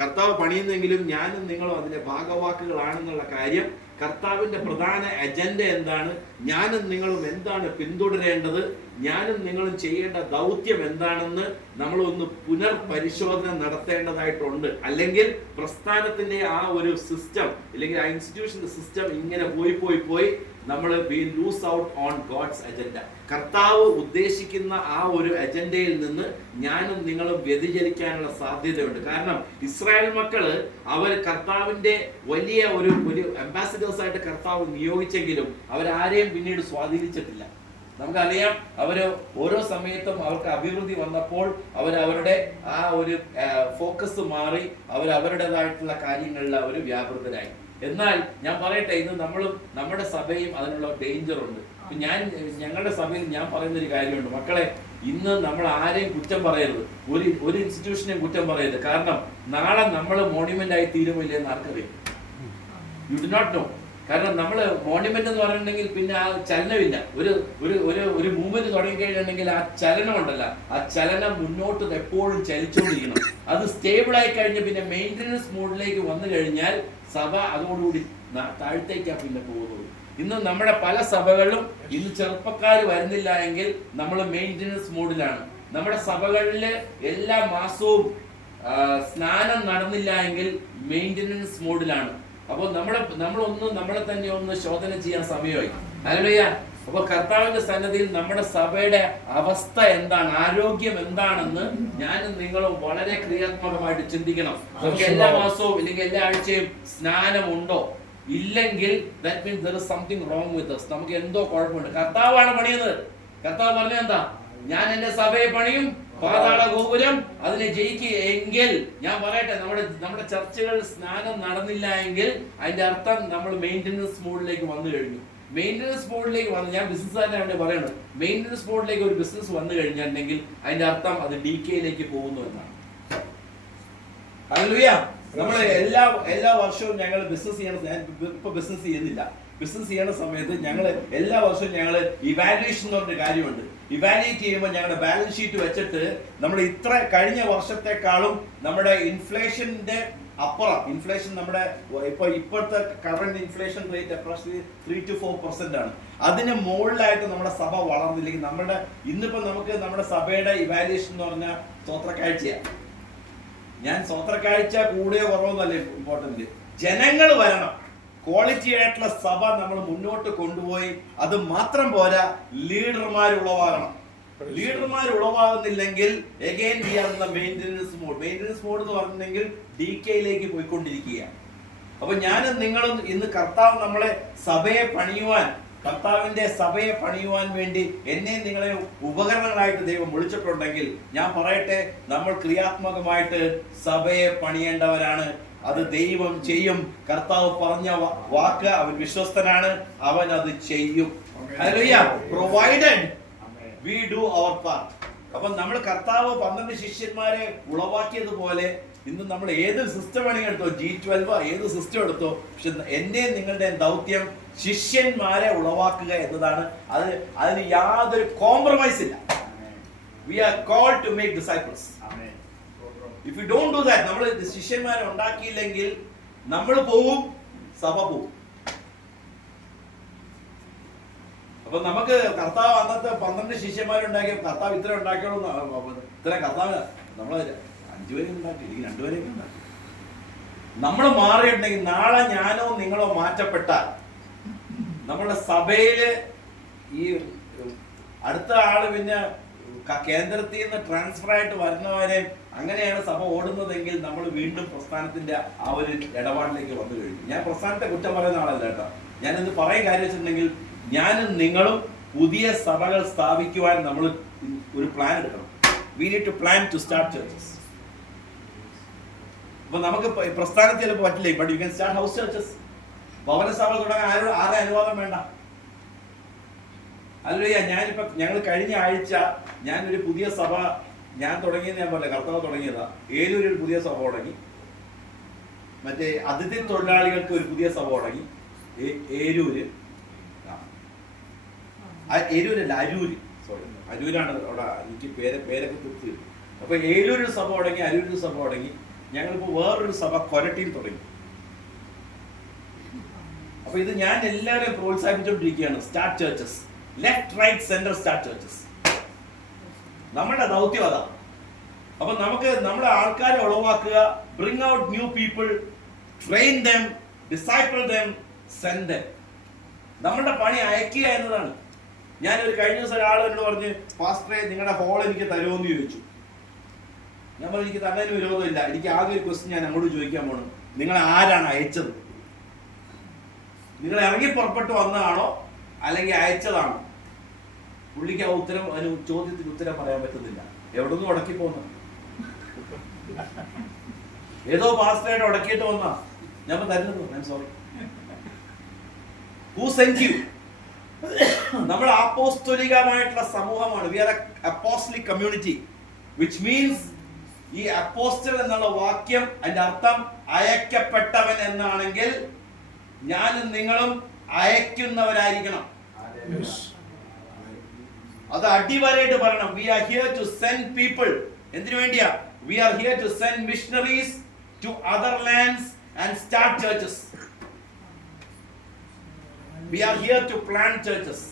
കർത്താവ് പണിയുന്നെങ്കിലും ഞാനും നിങ്ങളും അതിന്റെ ഭാഗവാക്കുകളാണെന്നുള്ള കാര്യം. കർത്താവിന്റെ പ്രധാന അജണ്ട എന്താണ്, ഞാനും നിങ്ങളും എന്താണ് പിന്തുടരേണ്ടത്, ഞാനും നിങ്ങളും ചെയ്യേണ്ട ദൗത്യം എന്താണെന്ന് നമ്മളൊന്ന് പുനർപരിശോധന നടത്തേണ്ടതായിട്ടുണ്ട്. അല്ലെങ്കിൽ പ്രസ്ഥാനത്തിന്റെ ആ ഒരു സിസ്റ്റം, അല്ലെങ്കിൽ ആ ഇൻസ്റ്റിറ്റ്യൂഷന്റെ സിസ്റ്റം ഇങ്ങനെ പോയി നമ്മൾ we lose out on God's agenda. കർത്താവ് ഉദ്ദേശിക്കുന്ന ആ ഒരു അജണ്ടയിൽ നിന്ന് ഞാനും നിങ്ങളും വ്യതിചലിക്കാനുള്ള സാധ്യതയുണ്ട്. കാരണം ഇസ്രായേൽ മക്കള് അവർ കർത്താവിന്റെ വലിയ ഒരു അംബാസിഡേഴ്സ് ആയിട്ട് കർത്താവ് നിയോഗിച്ചെങ്കിലും അവരാരെയും പിന്നീട് സ്വാധീനിച്ചിട്ടില്ല. നമുക്കറിയാം, അവര് ഓരോ സമയത്തും അവർക്ക് അഭിവൃദ്ധി വന്നപ്പോൾ അവരുടെ ആ ഒരു ഫോക്കസ് മാറി അവരുടേതായിട്ടുള്ള കാര്യങ്ങളിൽ അവർ വ്യാപൃതരായി. എന്നാൽ ഞാൻ പറയട്ടെ, ഇന്ന് നമ്മുടെ സഭയും അതിനുള്ള ഡേഞ്ചർ ഉണ്ട്. ഞങ്ങളുടെ സഭയിൽ ഞാൻ പറയുന്ന ഒരു കാര്യമുണ്ട്, മക്കളെ, ഇന്ന് നമ്മൾ ആരെയും കുറ്റം പറയരുത്, ഒരു ഇൻസ്റ്റിറ്റ്യൂഷനെയും കുറ്റം പറയരുത്. കാരണം നാളെ നമ്മൾ മോണ്യുമെന്റ് ആയി തീരുമില്ല എന്ന് ആർക്കറിയാം? You do not know. കാരണം നമ്മൾ മോണ്യുമെന്റ് എന്ന് പറഞ്ഞിട്ടുണ്ടെങ്കിൽ പിന്നെ ആ ചലനമില്ല. ഒരു ഒരു ഒരു ഒരു മൂവ്മെന്റ് തുടങ്ങിക്കഴിഞ്ഞിട്ടുണ്ടെങ്കിൽ ആ ചലനം ഉണ്ടല്ല, ആ ചലനം മുന്നോട്ട് എപ്പോഴും ചലിച്ചുകൊണ്ടിരിക്കണം. അത് സ്റ്റേബിൾ ആയി കഴിഞ്ഞ് പിന്നെ മെയിൻ്റനൻസ് മോഡിലേക്ക് വന്നു കഴിഞ്ഞാൽ സഭ അതോടുകൂടി താഴത്തേക്കാണ് പിന്നെ പോകുന്നത്. ഇന്ന് നമ്മുടെ പല സഭകളിലും ഇന്ന് ചെറുപ്പക്കാർ വരുന്നില്ല എങ്കിൽ നമ്മൾ മെയിൻ്റനൻസ് മോഡിലാണ്. നമ്മുടെ സഭകളിൽ എല്ലാ മാസവും സ്നാനം നടന്നില്ല എങ്കിൽ മെയിൻ്റനൻസ് മോഡിലാണ്. അപ്പോൾ നമ്മളെ തന്നെ ഒന്ന് ശോധന ചെയ്യാൻ സമയമായി. ഹല്ലേലൂയ. അപ്പോൾ കർത്താവിന്റെ സന്നിധിയിൽ നമ്മുടെ സഭയുടെ അവസ്ഥ എന്താണ്, ആരോഗ്യം എന്താണെന്ന് ഞാനും നിങ്ങളും വളരെ ക്രിയാത്മകമായിട്ട് ചിന്തിക്കണം. നമുക്ക് എല്ലാ മാസവും അല്ലെങ്കിൽ എല്ലാ ആഴ്ചയും സ്നാനമുണ്ടോ? ഇല്ലെങ്കിൽ that means there is something wrong with us. നമുക്ക് എന്തോ കുഴപ്പമുണ്ട്. കർത്താവാണ് പണിയുന്നത്. കർത്താവ് പറഞ്ഞത് എന്താ? ഞാൻ എന്റെ സഭയെ പണിയും, പാതാള ഗോപുരം അതിനെ ജയിക്കുക. എങ്കിൽ ഞാൻ പറയട്ടെ, നമ്മുടെ ചർച്ചകൾ സ്നാനം നടന്നില്ല എങ്കിൽ അതിന്റെ അർത്ഥം നമ്മൾ മെയിൻ്റനൻസ് മോഡിലേക്ക് വന്നു കഴിഞ്ഞു. മെയിൻ്റനൻസ് മോഡിലേക്ക് വന്ന്, ഞാൻ ബിസിനസ്സുകാരനെ വേണ്ടി പറയണം, മെയിൻ്റനൻസ് മോഡിലേക്ക് ഒരു ബിസിനസ് വന്നു കഴിഞ്ഞിട്ടുണ്ടെങ്കിൽ അതിന്റെ അർത്ഥം അത് DKയിലേക്ക് പോകുന്നു എന്നാണ്. ഹല്ലേലൂയ. നമ്മൾ എല്ലാ വർഷവും ഞങ്ങൾ ബിസിനസ് ചെയ്യണം. ഞാൻ ഇപ്പൊ ബിസിനസ് ചെയ്യുന്നില്ല. ബിസിനസ് ചെയ്യുന്ന സമയത്ത് ഞങ്ങൾ എല്ലാ വർഷവും ഞങ്ങൾ ഇവാലുവേഷൻ എന്ന് പറഞ്ഞൊരു കാര്യമുണ്ട്. ഇവാലുവേറ്റ് ചെയ്യുമ്പോൾ ഞങ്ങളുടെ ബാലൻസ് ഷീറ്റ് വെച്ചിട്ട് നമ്മൾ ഇത്ര കഴിഞ്ഞ വർഷത്തെക്കാളും നമ്മുടെ ഇൻഫ്ലേഷന്റെ അപ്പുറം, ഇൻഫ്ലേഷൻ നമ്മുടെ ഇപ്പോഴത്തെ current inflation rate approximately 3 to 4% ആണ്. അതിന് മുകളിലായിട്ട് നമ്മുടെ സഭ വളർന്നില്ലെങ്കിൽ ഇന്നിപ്പോ നമുക്ക് നമ്മുടെ സഭയുടെ ഇവാലുവേഷൻ എന്ന് പറഞ്ഞാൽ സ്തോത്രക്കാഴ്ചയാണ്. ഞാൻ സ്തോത്രക്കാഴ്ച കൂടിയോ കുറവൊന്നല്ല ഇമ്പോർട്ടന്റ്, ജനങ്ങൾ വരണം. ക്വാളിറ്റി ആയിട്ടുള്ള സഭ നമ്മൾ മുന്നോട്ട് കൊണ്ടുപോയി. അത് മാത്രം പോരാ, ലീഡർമാർ ഉളവാകണം. ലീഡർമാർ ഉളവാകുന്നില്ലെങ്കിൽ again we are in the maintenance mode. Maintenance mode എന്ന് പറഞ്ഞിട്ടുണ്ടെങ്കിൽ DKയിലേക്ക് പോയിക്കൊണ്ടിരിക്കുകയാണ്. അപ്പൊ ഞാനും നിങ്ങളും ഇന്ന് കർത്താവ് നമ്മളെ കർത്താവിന്റെ സഭയെ പണിയുവാൻ വേണ്ടി എന്നെ നിങ്ങളെ ഉപകരണങ്ങളായിട്ട് ദൈവം വിളിച്ചിട്ടുണ്ടെങ്കിൽ ഞാൻ പറയട്ടെ, നമ്മൾ ക്രിയാത്മകമായിട്ട് സഭയെ പണിയേണ്ടവരാണ്. അത് ദൈവം ചെയ്യും. കർത്താവ് പറഞ്ഞ വാക്ക് അവൻ വിശ്വസ്തനാണ്, അവൻ അത് ചെയ്യും. Hallelujah. Provided we do our part. അപ്പം നമ്മൾ കർത്താവ് 12 ശിഷ്യന്മാരെ ഉളവാക്കിയതുപോലെ ഇന്ന് നമ്മൾ ഏത് സിസ്റ്റം വേണമെങ്കിൽ എടുത്തോ, G12 ഏത് സിസ്റ്റം എടുത്തോ, പക്ഷെ എന്റെ നിങ്ങളുടെ ദൗത്യം ശിഷ്യന്മാരെ ഉളവാക്കുക എന്നതാണ്. അതിന് യാതൊരു കോംപ്രമൈസ് ഇല്ല. We are called to make disciples. If you don't do that, നമ്മൾ ശിഷ്യന്മാരെ ഉണ്ടാക്കിയില്ലെങ്കിൽ നമ്മൾ പോവും, സഭ പോവും. അപ്പൊ നമുക്ക് കർത്താവ് അന്നത്തെ 12 ശിഷ്യന്മാരുണ്ടാക്കിയ കർത്താവ് ഇത്ര ഉണ്ടാക്കിയോളൂ, ഇത്ര കർത്താവ് നമ്മള് 5 പേരെ ഉണ്ടാക്കി, എനിക്ക് 2 പേരെയൊക്കെ ഉണ്ടാക്കി. നമ്മൾ മാറിയിട്ടുണ്ടെങ്കിൽ നാളെ ഞാനോ നിങ്ങളോ മാറ്റപ്പെട്ടാൽ നമ്മളുടെ സഭയില് ഈ അടുത്ത ആള് പിന്നെ കേന്ദ്രത്തിൽ നിന്ന് ട്രാൻസ്ഫർ ആയിട്ട് വരുന്നവരെ അങ്ങനെയാണ് സഭ ഓടുന്നതെങ്കിൽ നമ്മൾ വീണ്ടും പ്രസ്ഥാനത്തിന്റെ ആ ഒരു ഇടപാടിലേക്ക് വന്നു കഴിഞ്ഞു. ഞാൻ പ്രസ്ഥാനത്തെ കുറ്റം പറയുന്ന ആളല്ല കേട്ടോ. ഞാനിത് പറയാൻ കാര്യം വെച്ചിട്ടുണ്ടെങ്കിൽ ഞാനും നിങ്ങളും പുതിയ സഭകൾ സ്ഥാപിക്കുവാൻ നമ്മൾ ഒരു പ്ലാൻ എടുക്കണം. We need to plan to start churches. അപ്പൊ നമുക്ക് പ്രസ്ഥാനത്തിൽ ചിലപ്പോൾ പറ്റില്ല, but you can start house churches. ഭവന സഭ തുടങ്ങാൻ ആരുടെ അനുവാദം വേണ്ട. ഹല്ലേലൂയ. ഞങ്ങൾ കഴിഞ്ഞ ആഴ്ച ഞാനൊരു പുതിയ സഭ ഞാൻ തുടങ്ങിയത്, ഞാൻ പോലെ കർത്താവ് തുടങ്ങിയതാ. ഏലൂരിൽ ഒരു പുതിയ സഭ തുടങ്ങി, മറ്റേ അതിഥി തൊഴിലാളികൾക്ക് ഒരു പുതിയ സഭ തുടങ്ങി. ഏരൂരല്ല, അരൂര്, സോറി അരൂരാണ് അവിടെ, എനിക്ക് പേരൊക്കെ തൃപ്തി. അപ്പൊ ഏലൂരിൽ സഭ തുടങ്ങി, അരൂരിൽ സഭ തുടങ്ങി. ഞങ്ങളിപ്പോ വേറൊരു സഭ കൊരട്ടിയിൽ തുടങ്ങി. അപ്പൊ ഇത് ഞാൻ എല്ലാവരെയും പ്രോത്സാഹിപ്പിച്ചുകൊണ്ടിരിക്കുകയാണ്. Start churches, left right centre start churches. നമ്മുടെ ദൗത്യം അതാ. അപ്പൊ നമുക്ക് നമ്മുടെ ആൾക്കാരെ ഉളവാക്കുക, bring out new people, train them, disciple them, send them. നമ്മുടെ പണി അയക്കുക എന്നതാണ്. ഞാനൊരു കഴിഞ്ഞ ദിവസം ഒരാൾ എന്നോട് പറഞ്ഞ്, പാസ്റ്ററെ നിങ്ങളുടെ ഹോൾ എനിക്ക് തരുമോന്ന് ചോദിച്ചു. ഞാൻ പറഞ്ഞു എനിക്ക് തന്നതിന് വിരോധമില്ല. എനിക്ക് ആകെ ഒരു ക്വസ്റ്റ്യൻ ഞാൻ അങ്ങോട്ട് ചോദിക്കാൻ പോണു, നിങ്ങളെ ആരാണ് അയച്ചത്? നിങ്ങൾ ഇറങ്ങി പുറപ്പെട്ടു വന്നതാണോ അല്ലെങ്കിൽ അയച്ചതാണോ? പുള്ളിക്ക് ആ ചോദ്യത്തിന് ഉത്തരം പറയാൻ പറ്റുന്നില്ല. എവിടെ നിന്ന് ഉടക്കി പോന്ന, ഏതോ പാസ്റ്ററായിട്ട് ഉടക്കിയിട്ട് വന്നാ ഞാൻ തരുന്നത്. I am sorry. Who sent you? നമ്മൾ അപ്പോസ്തലികമായിട്ടുള്ള സമൂഹമാണ്. We are an apostolic community, which means ഈ അപ്പോസ്റ്റൽ എന്നുള്ള വാക്യം അതിന്റെ അർത്ഥം അയക്കപ്പെട്ടവൻ എന്നാണെങ്കിൽ ഞാനും നിങ്ങളും അയക്കുന്നവരായിരിക്കണം. അത് അടിവരയിട്ട് പറയണം. We are here to send people. എന്തിനു വേണ്ടിയാ? We are here to send missionaries to other lands and start churches. We are here to plan churches.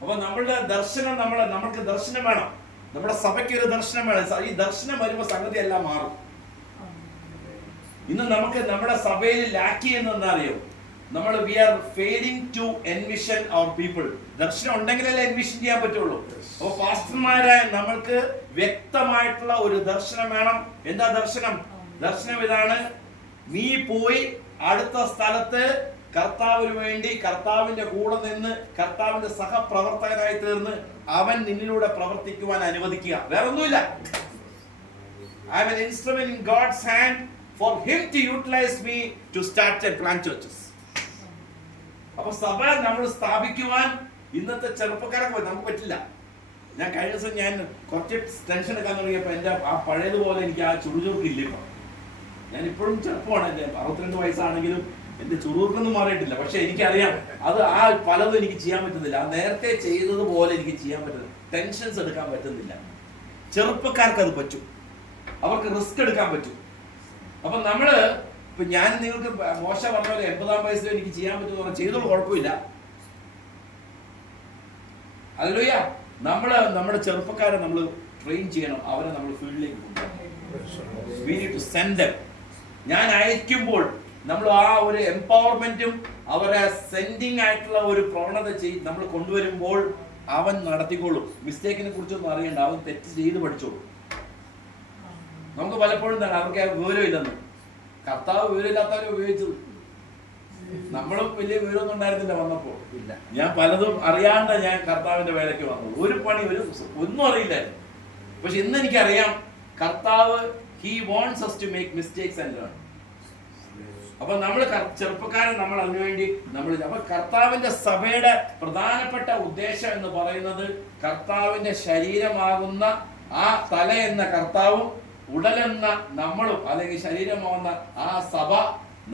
അപ്പൊ നമ്മളുടെ ദർശനം, നമ്മൾക്ക് ദർശനം വേണം. നമ്മുടെ സഭയ്ക്ക് ഒരു ദർശനം വേണം. ഈ ദർശനം വരുമ്പോൾ സംഗതി എല്ലാം മാറും. ഇന്ന് നമുക്ക് നമ്മുടെ സഭയിൽ ലാക്ക് ചെയ്യുന്നത് എന്താ അറിയോ? നമ്മൾ we are failing to envision our people. ദർശനം ഉണ്ടെങ്കിലല്ലേ എൻവിഷൻ ചെയ്യാൻ പറ്റുള്ളൂ. അപ്പൊ പാസ്റ്റർമാരായ നമ്മൾക്ക് വ്യക്തമായിട്ടുള്ള ഒരു ദർശനം വേണം. എന്താ ദർശനം? ദർശനം ഇതാണ്: നീ പോയി അടുത്ത സ്ഥലത്ത് കർത്താവിന് വേണ്ടി, കർത്താവിന്റെ കൂടെ നിന്ന്, കർത്താവിന്റെ സഹപ്രവർത്തകനായി തീർന്ന് അവൻ നിന്നിലൂടെ പ്രവർത്തിക്കുവാൻ അനുവദിക്കുക. വേറൊന്നുമില്ല. I am an instrument in God's hand for him to utilize me to start and plant churches. അപ്പൊ സഭ നമ്മൾ സ്ഥാപിക്കുവാൻ ഇന്നത്തെ ചെറുപ്പക്കാരൊക്കെ നമുക്ക് പറ്റില്ല. ഞാൻ കഴിഞ്ഞ ദിവസം ഞാൻ കുറച്ച് ടെൻഷൻ എടുക്കാൻ തുടങ്ങിയപ്പോൾ എൻ്റെ ആ പഴയതുപോലെ എനിക്ക് ആ ചുറുചുറുക്കില്ല. ഇപ്പം ഞാൻ ഇപ്പോഴും ചെറുപ്പമാണ്. എൻ്റെ 62 വയസ്സാണെങ്കിലും എൻ്റെ ചുറുചുറുക്കൊന്നും മാറിയിട്ടില്ല. പക്ഷെ എനിക്കറിയാം അത് ആ പലതും എനിക്ക് ചെയ്യാൻ പറ്റുന്നില്ല. ആ നേരത്തെ ചെയ്തതുപോലെ എനിക്ക് ചെയ്യാൻ പറ്റുന്നില്ല. ടെൻഷൻസ് എടുക്കാൻ പറ്റുന്നില്ല. ചെറുപ്പക്കാർക്ക് അത് പറ്റും. അവർക്ക് റിസ്ക് എടുക്കാൻ പറ്റും. അപ്പൊ നമ്മള് ഇപ്പൊ ഞാൻ നിങ്ങൾക്ക് മോശ പറഞ്ഞ പോലെ 80-ആം വയസ്സിൽ എനിക്ക് ചെയ്യാൻ പറ്റുമെന്ന് പറഞ്ഞാൽ ചെയ്തോളൂ, കുഴപ്പമില്ല. ഹല്ലേലൂയ. നമ്മുടെ ചെറുപ്പക്കാരെ നമ്മൾ ട്രെയിൻ ചെയ്യണം. അവരെ നമ്മൾ ഫീൽഡിലേക്ക് കൊണ്ടുപോകണം. We need to send them. ഞാൻ അയക്കുമ്പോൾ നമ്മൾ ആ ഒരു എംപവർമെന്റും അവരെ സെൻഡിങ് ആയിട്ടുള്ള ഒരു പ്രവണത നമ്മൾ കൊണ്ടുവരുമ്പോൾ അവൻ നടത്തിക്കോളും. മിസ്റ്റേക്കിനെ കുറിച്ചൊന്നും അറിയണ്ട. അവൻ തെറ്റ് ചെയ്ത് പഠിച്ചോളൂ. നമുക്ക് പലപ്പോഴും എന്താണ്, അവർക്ക് വിവരമില്ലെന്ന്. കർത്താവ് വിവരമില്ലാത്തവരെ ഉപയോഗിച്ചത്. നമ്മളും വലിയ വിവരമൊന്നും ഉണ്ടായിരുന്നില്ല വന്നപ്പോ. ഇല്ല, ഞാൻ പലതും അറിയാണ്ട് ഞാൻ കർത്താവിന്റെ വേലയ്ക്ക് വന്നു. ഒരു പണി ഒന്നും അറിയില്ലായിരുന്നു. പക്ഷെ ഇന്ന് എനിക്കറിയാം കർത്താവ് he wants us to make mistakes and learn. അപ്പൊ നമ്മൾ ചെറുപ്പക്കാരൻ നമ്മൾ അതിനുവേണ്ടി അപ്പൊ കർത്താവിന്റെ സഭയുടെ പ്രധാനപ്പെട്ട ഉദ്ദേശം എന്ന് പറയുന്നത് കർത്താവിന്റെ ശരീരമാകുന്ന ആ തല എന്ന കർത്താവും ഉടലെന്ന നമ്മളും, അല്ലെങ്കിൽ ശരീരമാകുന്ന ആ സഭ,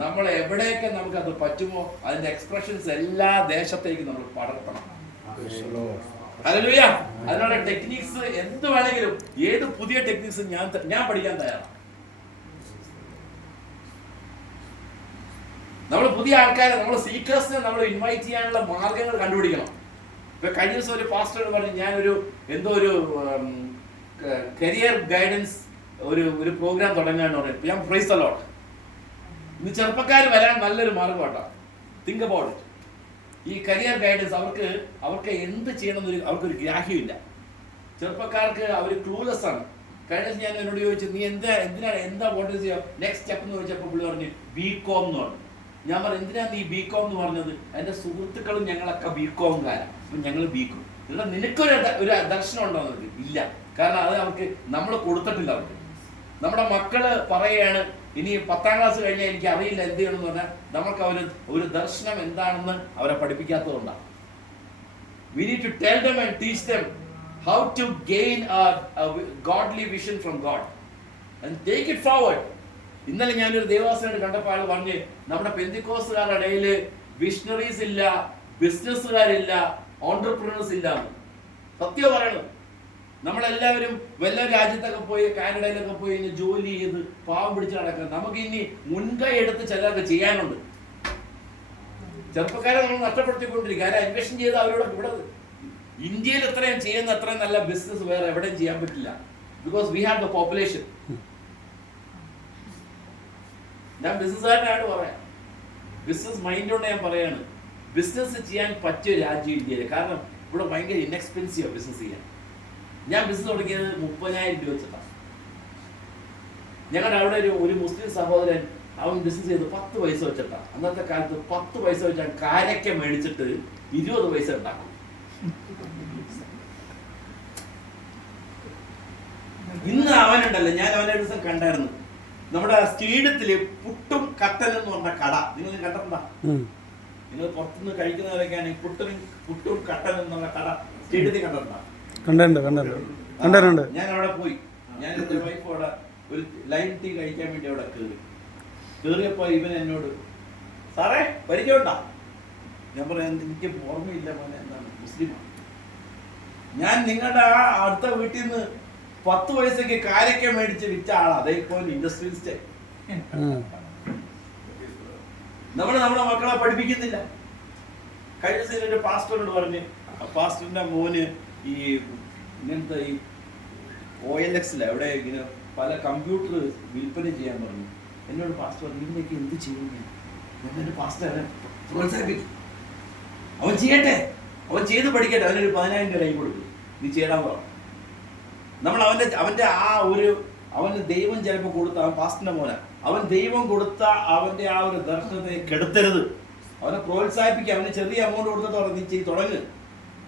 നമ്മൾ എവിടെയൊക്കെ നമുക്കത് പറ്റുമോ അതിന്റെ എക്സ്പ്രഷൻസ് എല്ലാ ദേശത്തേക്കും നമ്മൾ പടർത്തണം. ഹല്ലേലൂയ. അതിനുള്ള ടെക്നിക്സ് എന്ത് വേണമെങ്കിലും, ഏത് പുതിയ ടെക്നിക്സ് ഞാൻ പഠിക്കാൻ തയ്യാറാണ്. നമ്മൾ പുതിയ ആൾക്കാരെ, നമ്മൾ സീക്കേഴ്സിനെ നമ്മൾ ഇൻവൈറ്റ് ചെയ്യാനുള്ള മാർഗങ്ങൾ കണ്ടുപിടിക്കണം. ഇപ്പൊ കഴിഞ്ഞ ദിവസം ഒരു പാസ്റ്റർ പറഞ്ഞു, ഞാനൊരു കരിയർ ഗൈഡൻസ് ഒരു പ്രോഗ്രാം തുടങ്ങാന്ന് പറഞ്ഞു. ഞാൻ പ്രൈസ് ദി ലോർഡ്. ഇന്ന് ചെറുപ്പക്കാർ വരാൻ നല്ലൊരു മാർഗം കേട്ടോ. Think about it. ഈ കരിയർ ഗൈഡൻസ് അവർക്ക് എന്ത് ചെയ്യണമെന്നൊരു അവർക്കൊരു ഗ്രാഹ്യമില്ല. ചെറുപ്പക്കാർക്ക് അവർ ക്ലൂലെസ് ആണ്. കഴിഞ്ഞ ദിവസം ഞാൻ എന്നോട് ചോദിച്ചു, നീ എന്താ വോട്ട് ചെയ്യാം നെക്സ്റ്റ് സ്റ്റെപ്പ് എന്ന് ചോദിച്ചപ്പോൾ പുള്ളി പറഞ്ഞു ബികോം എന്ന് പറഞ്ഞു. ഞാൻ പറഞ്ഞു, എന്തിനാ നീ ബികോം എന്ന് പറഞ്ഞത്? എൻ്റെ സുഹൃത്തുക്കളും ഞങ്ങളൊക്കെ ബികോംകാരാണ്. അപ്പം ഞങ്ങൾ ബികോം. എന്നാൽ നിനക്കൊരു ദർശനം ഉണ്ടോ എന്നത് ഇല്ല. കാരണം അത് അവർക്ക് നമ്മൾ കൊടുത്തിട്ടില്ല. അവർക്ക് നമ്മുടെ മക്കള് പറയുകയാണ്, ഇനി 10ാം ക്ലാസ് കഴിഞ്ഞാൽ എനിക്ക് അറിയില്ല എന്ത് ചെയ്യണമെന്ന് പറഞ്ഞാൽ നമുക്ക് ഒരു ദർശനം എന്താണെന്ന് അവരെ പഠിപ്പിക്കാത്തതുകൊണ്ടാണ്. We need to tell them and teach them how to gain a godly vision from God and take it forward. ഇന്നലെ ഞാനൊരു ദേവാസനായിട്ട് കണ്ടപ്പോൾ ആൾ പറഞ്ഞ്, നമ്മുടെ പെന്തിക്കോസ്തുകാരുടെ ഇടയിൽ വിഷണറീസ് ഇല്ല, ബിസിനസ്സുകാരില്ല, ഓൺട്രപ്രണേഴ്സ് ഇല്ല. സത്യം പറയണം. നമ്മളെല്ലാവരും വല്ല രാജ്യത്തൊക്കെ പോയി, കാനഡയിലൊക്കെ പോയി ഇനി ജോലി ചെയ്ത് പാവം പിടിച്ച് നടക്കുക. നമുക്ക് ഇനി മുൻകൈ എടുത്ത് ചിലർക്ക് ചെയ്യാനുണ്ട്. ചെറുപ്പക്കാരെ നമ്മൾ നഷ്ടപ്പെടുത്തിക്കൊണ്ടിരിക്കുക. ആരെ അന്വേഷണം ചെയ്ത് അവരോട് ഇവിടെ ഇന്ത്യയിൽ എത്രയും ചെയ്യുന്ന അത്രയും നല്ല ബിസിനസ് വേറെ എവിടെയും ചെയ്യാൻ പറ്റില്ല. Because we have the population. ഞാൻ ബിസിനസ്സുകാരനായിട്ട് പറയാം, ബിസിനസ് മൈൻഡോണ്ട് ഞാൻ പറയാണ്, ബിസിനസ് ചെയ്യാൻ പറ്റിയ രാജ്യം ഇന്ത്യയിൽ. കാരണം ഇവിടെ ഭയങ്കര ഇൻഎക്സ്പെൻസീവാണ് ബിസിനസ് ചെയ്യാൻ. ഞാൻ ബിസിനസ് തുടങ്ങിയത് 30,000 രൂപ വെച്ചിട്ടാണ്. ഞങ്ങളുടെ അവിടെ ഒരു മുസ്ലിം സഹോദരൻ, അവൻ ബിസിനസ് ചെയ്ത് 10 പൈസ വെച്ചിട്ടാണ്. അന്നത്തെ കാലത്ത് 10 പൈസ വെച്ചാൽ കാരക്ക മേടിച്ചിട്ട് 20 പൈസ ഉണ്ടാക്കും. ഇന്ന് അവനുണ്ടല്ലോ, ഞാൻ അവനെ ദിവസം കണ്ടായിരുന്നു, നമ്മുടെ സ്റ്റേഡിയത്തില് പുട്ടും കട്ടൻ എന്ന് പറഞ്ഞ കട. നിങ്ങൾ കണ്ടിട്ടുണ്ടോ? നിങ്ങൾ പുറത്തുനിന്ന് കഴിക്കുന്നവരൊക്കെയാണ് ഈ പുട്ടും കട്ടൻ എന്നുള്ള കട സ്റ്റേഡിയത്തിൽ കണ്ടിട്ടുണ്ടോ? കണ്ടിട്ടുണ്ട്. ഞാൻ അവിടെ പോയി, ഞാൻ എന്റെ വൈഫ് അവിടെ ഒരു ലൈൻ ടീ കഴിക്കാൻ വേണ്ടി അവിടെ കയറിയപ്പോ ഇവൻ എന്നോട്, സാറേ പരിചയമുണ്ടാ? ഞാൻ പറയാം എനിക്ക് ഓർമ്മയില്ല മോനെ, എന്താണ് മുസ്ലിമാണ്. ഞാൻ നിങ്ങളുടെ ആ അടുത്ത വീട്ടിൽ നിന്ന് 10 പൈസക്ക് കാരൊക്കെ മേടിച്ച് വിറ്റ ആളാ. അതേപോലെ ഇൻഡസ്ട്രിയലിസ്റ്റ്. നമ്മുടെ മക്കളെ പഠിപ്പിക്കുന്നില്ല. കഴിഞ്ഞ ദിവസം ഒരു പാസ്റ്ററോട് പറഞ്ഞ്, പാസ്റ്ററിന്റെ മോന് ഈ ഇങ്ങനത്തെ ഈ OLX എവിടെ ഇങ്ങനെ പല കമ്പ്യൂട്ടർ വിൽപ്പന ചെയ്യാൻ പറഞ്ഞു. എന്നോട് പാസ്റ്റർ പറഞ്ഞു, ഇതിലേക്ക് എന്ത് ചെയ്യുന്നു? ഞാനൊരു പാസ്റ്റർ പ്രോത്സാഹിപ്പിക്കും. അവൻ ചെയ്യട്ടെ, അവൻ ചെയ്ത് പഠിക്കട്ടെ. അവനൊരു 10,000 രൂപ കൈ കൊടുക്കും, നീ ചെയ്യടാൻ പറഞ്ഞു. നമ്മൾ അവന്റെ ആ ഒരു അവന് ദൈവം ചിലപ്പോൾ കൊടുത്ത, അവൻ പാസ്റ്ററിന്റെ മോന, അവൻ ദൈവം കൊടുത്ത അവന്റെ ആ ഒരു ദർശനത്തെ കെടുത്തരുത്. അവനെ പ്രോത്സാഹിപ്പിക്കുക. അവന് ചെറിയ എമൗണ്ട് കൊടുത്തിട്ട് നീ ചെയ്ത് തുടങ്ങ്.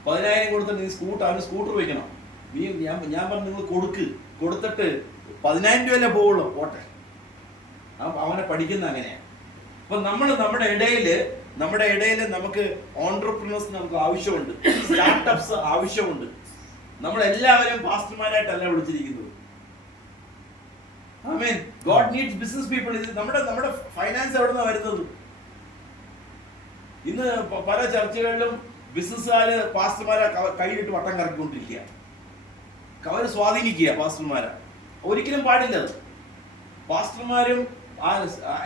10,000 കൊടുത്തിട്ട് നീ അവന് സ്കൂട്ടർ വയ്ക്കണം. ഞാൻ പറഞ്ഞു നിങ്ങൾ കൊടുത്തിട്ട് 10,000 രൂപയല്ലേ പോവുള്ളൂ, പോട്ടെ. അവനെ പഠിക്കുന്ന അങ്ങനെയാണ്. അപ്പൊ നമ്മുടെ ഇടയിൽ നമുക്ക് ഓൺട്രപ്രണേഴ്സ് നമുക്ക് ആവശ്യമുണ്ട്, സ്റ്റാർട്ടപ്സ് ആവശ്യമുണ്ട്. നമ്മളെല്ലാവരും പാസ്റ്റർമാരായിട്ടല്ല വിളിച്ചിരിക്കുന്നത്. ആമേൻ. God needs business people. നമ്മുടെ ഫൈനാൻസ് എവിടെ നിന്നാണ് വരുന്നത്? ഇന്ന് പല ചർച്ചകളിലും ബിസിനസ്സുകാര് പാസ്റ്റർമാരെ കൈയിട്ട് വട്ടം കറക്കിക്കൊണ്ടിരിക്കുക, അവര് സ്വാധീനിക്കുക പാസ്റ്റർമാരെ. ഒരിക്കലും പാടില്ല. പാസ്റ്റർമാരും ആ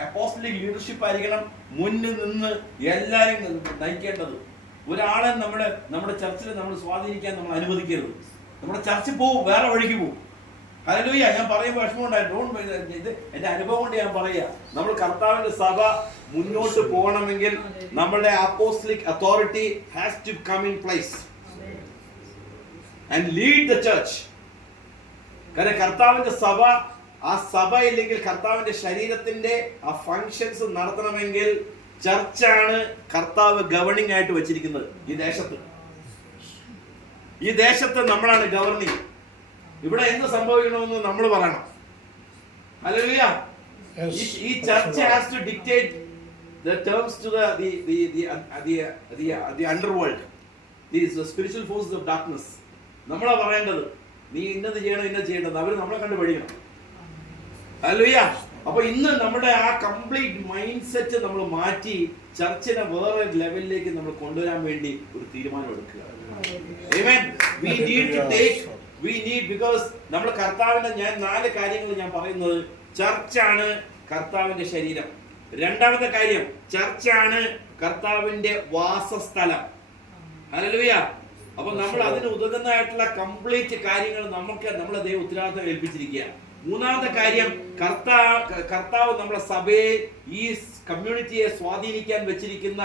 അപ്പോസ്റ്റലിക് ലീഡർഷിപ്പ് ആയിരിക്കണം മുന്നിൽ നിന്ന് എല്ലാരും നയിക്കേണ്ടത്. ഒരാളെ നമ്മുടെ ചർച്ചിൽ നമ്മൾ സ്വാധീനിക്കാൻ നമ്മൾ അനുവദിക്കരുത്. നമ്മുടെ ചർച്ച പോവും, വേറെ വഴിക്ക് പോവും. ഹല്ലേലൂയ. ഞാൻ പറയുമ്പോൾ വിഷമമുണ്ടായിരുന്നു. ഇത് എന്റെ അനുഭവം കൊണ്ട് ഞാൻ പറയാ. നമ്മൾ കർത്താവിന്റെ സഭ മുന്നോട്ട് പോകണമെങ്കിൽ നമ്മളുടെ apostolic authority has to come in place and lead the church. കാരണം കർത്താവിന്റെ ആ സഭ ഇല്ലെങ്കിൽ കർത്താവിന്റെ ശരീരത്തിന്റെ ആ ഫങ്ഷൻസ് നടത്തണമെങ്കിൽ ചർച്ചാണ് കർത്താവ് ഗവർണിംഗ് ആയിട്ട് വെച്ചിരിക്കുന്നത്. ഈ ദേശത്ത് നമ്മളാണ് ഗവർണിംഗ്. ഇവിടെ എന്ത് സംഭവിക്കണമെന്ന് നമ്മൾ പറയണം. ഹല്ലേലൂയ. ഈ church has to dictate the terms to the underworld, these spiritual forces of darkness. നമ്മളാ പറയേണ്ടത്, നീ ഇന്നത് ചെയ്യേണ്ടത്. അവർ നമ്മളെ കണ്ട് പഠിക്കണം. ഹല്ലേലൂയ. അപ്പൊ ഇന്ന് നമ്മുടെ ആ കംപ്ലീറ്റ് മൈൻഡ് സെറ്റ് നമ്മൾ മാറ്റി ചർച്ചിനെ വേറെ ലെവലിലേക്ക് നമ്മൾ കൊണ്ടുവരാൻ വേണ്ടി ഒരു തീരുമാനം എടുക്കുക. Amen. We need because നമ്മൾ കർത്താവിന്റെ, ഞാൻ 4 കാര്യങ്ങൾ ഞാൻ പറയുന്നത്. ചർച്ചാണ് കർത്താവിന്റെ ശരീരം. രണ്ടാമത്തെ കാര്യം, ചർച്ചാണ് കർത്താവിന്റെ വാസസ്ഥലം. ഹല്ലേലൂയ. അപ്പൊ നമ്മൾ അതിന് ഉതകുന്നതായിട്ടുള്ള കംപ്ലീറ്റ് കാര്യങ്ങൾ നമ്മളെ ദൈവം ഉത്തരവാദിത്തം ഏൽപ്പിച്ചിരിക്കുക. മൂന്നാമത്തെ കാര്യം, കർത്താവ് നമ്മുടെ സഭയെ, ഈ കമ്മ്യൂണിറ്റിയെ സ്വാധീനിക്കാൻ വെച്ചിരിക്കുന്ന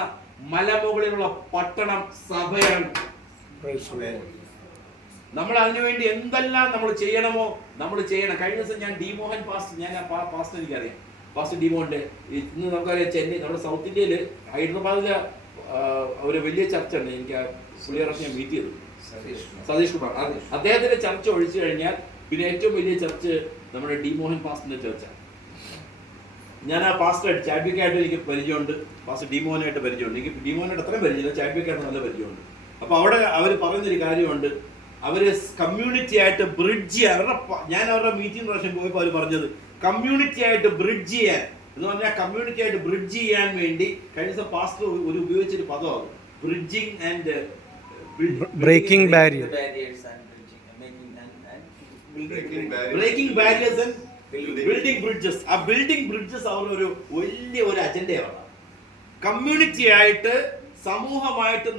മലമുകളിലുള്ള പട്ടണം സഭയാണ്. നമ്മൾ അതിനുവേണ്ടി എന്തെല്ലാം നമ്മൾ ചെയ്യണമോ നമ്മൾ ചെയ്യണം. കഴിഞ്ഞ ദിവസം ഞാൻ ഡിമോഹൻ പാസ്റ്റർ എനിക്കറിയാം, പാസ്റ്റർ ഡിമോഹന്റെ. ഇന്ന് നമുക്കറിയാം ചെന്നൈ, നമ്മുടെ സൗത്ത് ഇന്ത്യയിൽ ഹൈദരാബാദിലെ ഒരു വലിയ ചർച്ച ഉണ്ട്. എനിക്ക് പുള്ളിയെ ഞാൻ മീറ്റ് ചെയ്തു, സതീഷ് കുമാർ. അദ്ദേഹത്തിന്റെ ചർച്ച ഒഴിച്ചു കഴിഞ്ഞാൽ പിന്നെ ഏറ്റവും വലിയ ചർച്ച് നമ്മുടെ ഡിമോഹൻ പാസ്റ്ററിന്റെ ചർച്ച. ഞാൻ ആ പാസ്റ്റർ ചാഡ്വിക്കായിട്ട് എനിക്ക് പരിചയമുണ്ട്, പാസ്റ്റർ ഡിമോഹനായിട്ട് പരിചയമുണ്ട്. എനിക്ക് ഡിമോഹനായിട്ട് അത്രയും പരിചയമില്ല, ചാഡ്വിക്കായിട്ട് നല്ല പരിചയമുണ്ട്. അപ്പൊ അവിടെ അവർ പറയുന്നൊരു കാര്യമുണ്ട്, അവര് കമ്മ്യൂണിറ്റി ആയിട്ട് ബ്രിഡ്ജ് ചെയ്യാൻ, ഞാൻ അവരുടെ മീറ്റിംഗ് പ്രാവശ്യം പോയപ്പോൾ അവർ പറഞ്ഞത് കമ്മ്യൂണിറ്റി ആയിട്ട് ബ്രിഡ്ജ് ചെയ്യാൻ എന്ന് പറഞ്ഞാൽ, കമ്മ്യൂണിറ്റി ആയിട്ട് ബ്രിഡ്ജ് ചെയ്യാൻ വേണ്ടി കഴിഞ്ഞ ദിവസം പാസ്റ്റർ ഉപയോഗിച്ചൊരു പദമാണ് bridging and breaking barriers and building bridges. ആ ബിൽഡിംഗ് ബ്രിഡ്ജസ് അവരൊരു വലിയ ഒരു അജണ്ടയാണ്. കമ്മ്യൂണിറ്റി ആയിട്ട്, സമൂഹമായിട്ട്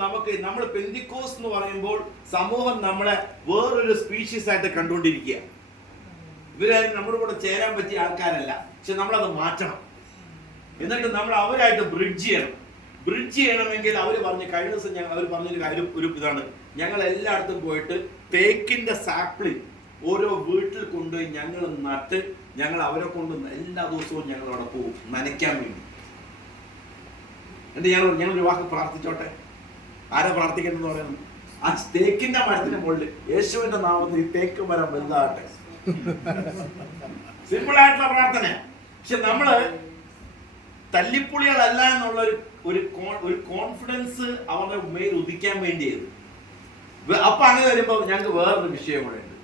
നമ്മൾ പെന്തിക്കോസ് എന്ന് പറയുമ്പോൾ സമൂഹം നമ്മളെ വേറൊരു സ്പീഷീസ് ആയിട്ട് കണ്ടുകൊണ്ടിരിക്കുക. ഇവരാരും നമ്മുടെ കൂടെ ചേരാൻ പറ്റിയ ആൾക്കാരല്ല. പക്ഷെ നമ്മളത് മാറ്റണം. എന്നിട്ട് നമ്മൾ അവരായിട്ട് ബ്രിഡ്ജ് ചെയ്യണം. ബ്രിഡ്ജ് ചെയ്യണമെങ്കിൽ അവർ കഴിഞ്ഞ ദിവസം അവർ പറഞ്ഞൊരു കാര്യം ഒരു ഇതാണ്, ഞങ്ങൾ എല്ലായിടത്തും പോയിട്ട് തേക്കിന്റെ സാപ്ലിങ് ഓരോ വീട്ടിൽ കൊണ്ടുപോയി ഞങ്ങൾ നട്ട് ഞങ്ങൾ അവരെ കൊണ്ട് എല്ലാ ദിവസവും ഞങ്ങൾ അവിടെ പോകും നനയ്ക്കാൻ വേണ്ടി. എന്നിട്ട് ഞങ്ങളൊരു വാക്ക് പ്രാർത്ഥിച്ചോട്ടെ. ആരാ പ്രാർത്ഥിക്കണമെന്ന് പറയുന്നത്? ആ തേക്കിന്റെ മരത്തിന്റെ മുകളിൽ യേശുവിന്റെ നാമത്തിൽ ഈ തേക്ക് മരം വലുതാകട്ടെ. സിമ്പിൾ ആയിട്ടുള്ള പ്രാർത്ഥന. പക്ഷെ നമ്മള് തല്ലിപ്പുളികളല്ല എന്നുള്ള ഒരു കോൺഫിഡൻസ് അവരുടെ മേൽ ഉദിക്കാൻ വേണ്ടിയത്. അപ്പൊ അങ്ങനെ വരുമ്പോ ഞങ്ങൾക്ക് വേറൊരു വിഷയം കൂടെ ഉണ്ട്.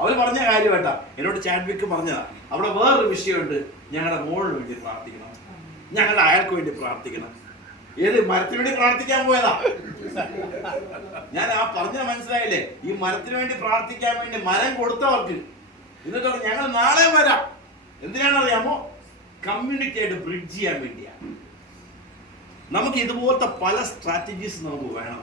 അവര് പറഞ്ഞ കാര്യം കേട്ടാ, എന്നോട് ചാഡ്വിക്ക് പറഞ്ഞതാ. അവിടെ വേറൊരു വിഷയമുണ്ട്, ഞങ്ങളുടെ മോളിന് വേണ്ടി പ്രാർത്ഥിക്കണം. ഞങ്ങൾ അയാൾക്ക് വേണ്ടി പ്രാർത്ഥിക്കണം. ഏത് മരത്തിന് വേണ്ടി പ്രാർത്ഥിക്കാൻ പോയതാ? ഞാൻ ആ പറഞ്ഞ മനസ്സിലായില്ലേ? ഈ മരത്തിന് വേണ്ടി പ്രാർത്ഥിക്കാൻ വേണ്ടി മരം കൊടുത്തവർക്ക് എന്നിട്ട് ഞങ്ങൾ നാളെ വരാം. എന്തിനാണെന്നറിയാമോ? കമ്മ്യൂണിറ്റിയായിട്ട് ബ്രിഡ്ജ് ചെയ്യാൻ വേണ്ടിയാണ്. നമുക്ക് ഇതുപോലത്തെ പല സ്ട്രാറ്റജീസ് നമുക്ക് വേണം.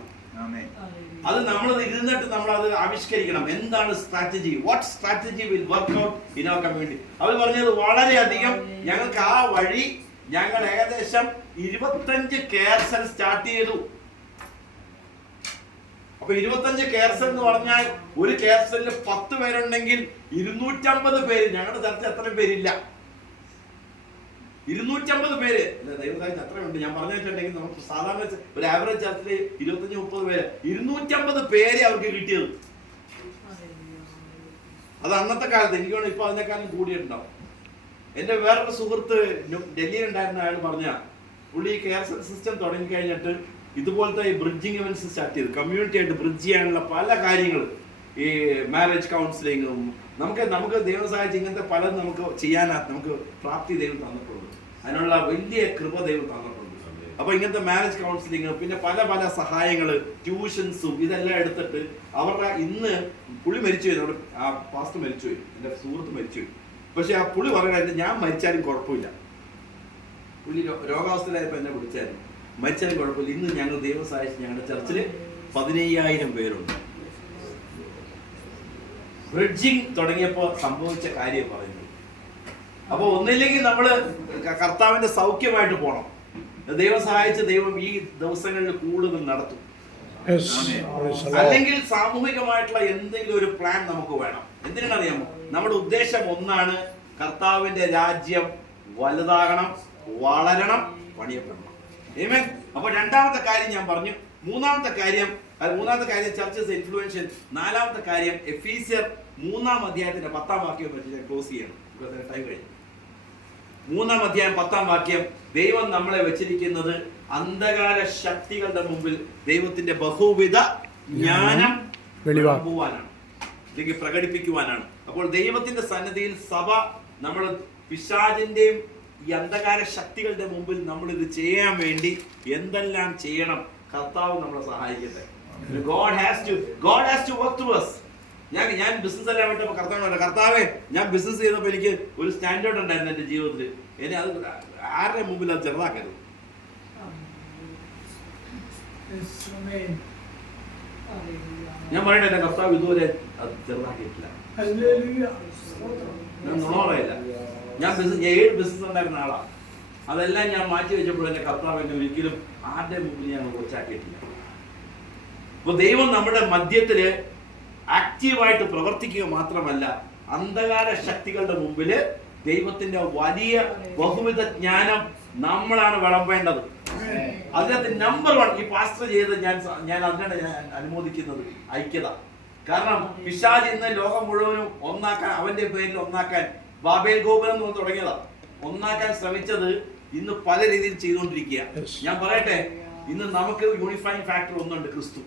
അത് നമ്മൾ ഇരുന്നിട്ട് നമ്മൾ അത് ആവിഷ്കരിക്കണം. എന്താണ് strategy? What strategy will work out in our community? അവർ പറഞ്ഞത് വളരെയധികം ഞങ്ങൾക്ക് ആ വഴി ഞങ്ങൾ ഏകദേശം 25 കെയർ സെൽ സ്റ്റാർട്ട് ചെയ്തു. അപ്പൊ 25 കെയർ സെൽ എന്ന് പറഞ്ഞാൽ ഒരു കെയർ സെല്ലിൽ 10 പേരുണ്ടെങ്കിൽ 250 പേര്. ഞങ്ങളുടെ ചർച്ച എത്ര പേരില്ല, 250 പേര്. ദൈവസാഹിത്യം എത്രയുണ്ട് ഞാൻ പറഞ്ഞു വെച്ചിട്ടുണ്ടെങ്കിൽ നമുക്ക് സാധാരണ ഒരു ആവറേജ് ചർച്ചയിൽ 25-30 പേര്, 250 പേരെ അവർക്ക് കിട്ടിയത്. അത് അന്നത്തെ കാലത്ത്. എനിക്ക് വേണം ഇപ്പൊ അതിനേക്കാളും കൂടിയിട്ടുണ്ടാവും. എന്റെ വേറൊരു സുഹൃത്ത് ഡൽഹിയിലുണ്ടായിരുന്ന അയാൾ പറഞ്ഞ പുള്ളി കെയർ സിസ്റ്റം തുടങ്ങി കഴിഞ്ഞിട്ട് ഇതുപോലത്തെ ഈ ബ്രിഡ്ജിങ് ഇവന്റ്സ് സ്റ്റാർട്ട് ചെയ്തു. കമ്മ്യൂണിറ്റി ആയിട്ട് ബ്രിഡ്ജ് ചെയ്യാനുള്ള പല കാര്യങ്ങൾ, ഈ മാരേജ് കൗൺസിലിങ്ങും, നമുക്ക് ദൈവം സഹായിച്ച് ഇങ്ങനത്തെ പലതും നമുക്ക് ചെയ്യാനാ നമുക്ക് പ്രാപ്തി ദൈവം തന്നിട്ടുണ്ട്. അതിനുള്ള വലിയ കൃപ ദൈവം തന്നിട്ടുണ്ട്. അപ്പൊ ഇങ്ങനത്തെ മാരേജ് കൗൺസിലിങ്, പിന്നെ പല പല സഹായങ്ങള്, ട്യൂഷൻസും ഇതെല്ലാം എടുത്തിട്ട് അവരുടെ ഇന്ന് പുള്ളി മരിച്ചുപോയി. നമ്മുടെ ആ പാസ്റ്റർ മരിച്ചുപോയി, എന്റെ സുഹൃത്ത് മരിച്ചുപോയി. പക്ഷെ ആ പുള്ളി പറയണത് ഞാൻ മരിച്ചാലും കുഴപ്പമില്ല. പുള്ളി രോഗാവസ്ഥയിലായപ്പോ എന്നെ വിളിച്ചായിരുന്നു. മരിച്ചാലും കുഴപ്പമില്ല. ഇന്ന് ഞങ്ങൾ ദൈവം സഹായിച്ച് ഞങ്ങളുടെ ചർച്ചില് 15,000 പേരുണ്ട്. ബ്രിഡ്ജിങ് തുടങ്ങിയപ്പോ സംഭവിച്ച കാര്യം പറയുന്നത്. അപ്പൊ ഒന്നില്ലെങ്കിൽ നമ്മള് കർത്താവിന്റെ സൗഖ്യമായിട്ട് പോണം. ദൈവം സഹായിച്ച് ദൈവം ഈ ദിവസങ്ങളിൽ കൂടുതൽ നടത്തും. അല്ലെങ്കിൽ സാമൂഹികമായിട്ടുള്ള എന്തെങ്കിലും ഒരു പ്ലാൻ നമുക്ക് വേണം. എന്തിനാണെന്നറിയാമോ? നമ്മുടെ ഉദ്ദേശം ഒന്നാണ്, കർത്താവിന്റെ രാജ്യം വലുതാകണം, വളരണം, പണിയപ്പെടണം. ആമേൻ. അപ്പൊ രണ്ടാമത്തെ കാര്യം ഞാൻ പറഞ്ഞു. മൂന്നാമത്തെ കാര്യം ചർച്ചസ് ഇൻഫ്ലുവൻഷ്യൽ. നാലാമത്തെ കാര്യം എഫീസ്യർ 3-ാം അധ്യായത്തിന്റെ 10-ാം വാക്യം വെച്ച് ഞാൻ ക്ലോസ് ചെയ്യണം. ടൈം കഴിഞ്ഞു. 3-ാം അധ്യായം 10-ാം വാക്യം. ദൈവം നമ്മളെ വെച്ചിരിക്കുന്നത് അന്ധകാര ശക്തികളുടെ മുമ്പിൽ ദൈവത്തിന്റെ ബഹുവിധ ജ്ഞാനം വിളമ്പുവാനാണ്, അല്ലെങ്കിൽ പ്രകടിപ്പിക്കുവാനാണ്. അപ്പോൾ ദൈവത്തിന്റെ സന്നിധിയിൽ സഭ നമ്മൾ പിശാചിന്റെയും ഈ അന്ധകാര ശക്തികളുടെ മുമ്പിൽ നമ്മൾ ഇത് ചെയ്യാൻ വേണ്ടി എന്തെല്ലാം ചെയ്യണം? കർത്താവ് നമ്മളെ സഹായിക്കട്ടെ. God has to work through us. ഞാൻ ബിസിനസ് എല്ലാം വിട്ടപ്പോൾ കർത്താവേ, ഞാൻ ബിസിനസ് ചെയ്തപ്പോൾ എനിക്ക് ഒരു സ്റ്റാൻഡേർഡ് ഉണ്ടായിരുന്നു എന്റെ ജീവിതത്തിൽ. എന്നെ അത് ആരുടെ മുമ്പിൽ അത് ചെറുതാക്കരുത്. ഞാൻ പറയട്ടെ, എന്റെ കർത്താവ് ഇതുവരെ അത് ചെറുതാക്കിയിട്ടില്ല. ഞാൻ നുണ പറയില്ല. ഞാൻ 7 ബിസിനസ് ഉണ്ടായിരുന്ന ആളാണ്. അതെല്ലാം ഞാൻ മാറ്റി വെച്ചപ്പോൾ എന്റെ കർത്താവ് എന്നെ ഒരിക്കലും ആരുടെ മുമ്പിൽ ഞാൻ ഉറച്ചാക്കിയിട്ടില്ല. അപ്പൊ ദൈവം നമ്മുടെ മധ്യത്തില് ആക്റ്റീവായിട്ട് പ്രവർത്തിക്കുക മാത്രമല്ല, അന്ധകാര ശക്തികളുടെ മുമ്പില് ദൈവത്തിന്റെ വലിയ ബഹുവിധ ജ്ഞാനം നമ്മളാണ് വിളമ്പേണ്ടത്. അതിനകത്ത് നമ്പർ 1 ഈ പാസ്റ്റർ ചെയ്ത് ഞാൻ അതിനാണ് ഞാൻ അനുമോദിക്കുന്നത്, ഐക്യത. കാരണം പിശാച് ഇന്ന് ലോകം മുഴുവനും ഒന്നാക്കാൻ, അവന്റെ പേരിൽ ഒന്നാക്കാൻ, ബാബേൽ ഗോപുരം എന്ന് തുടങ്ങിയതാ, ഒന്നാക്കാൻ ശ്രമിച്ചത് ഇന്ന് പല രീതിയിൽ ചെയ്തുകൊണ്ടിരിക്കുക. ഞാൻ പറയട്ടെ, ഇന്ന് നമുക്ക് യൂണിഫൈങ് ഫാക്ടർ ഒന്നുണ്ട്, ക്രിസ്തു.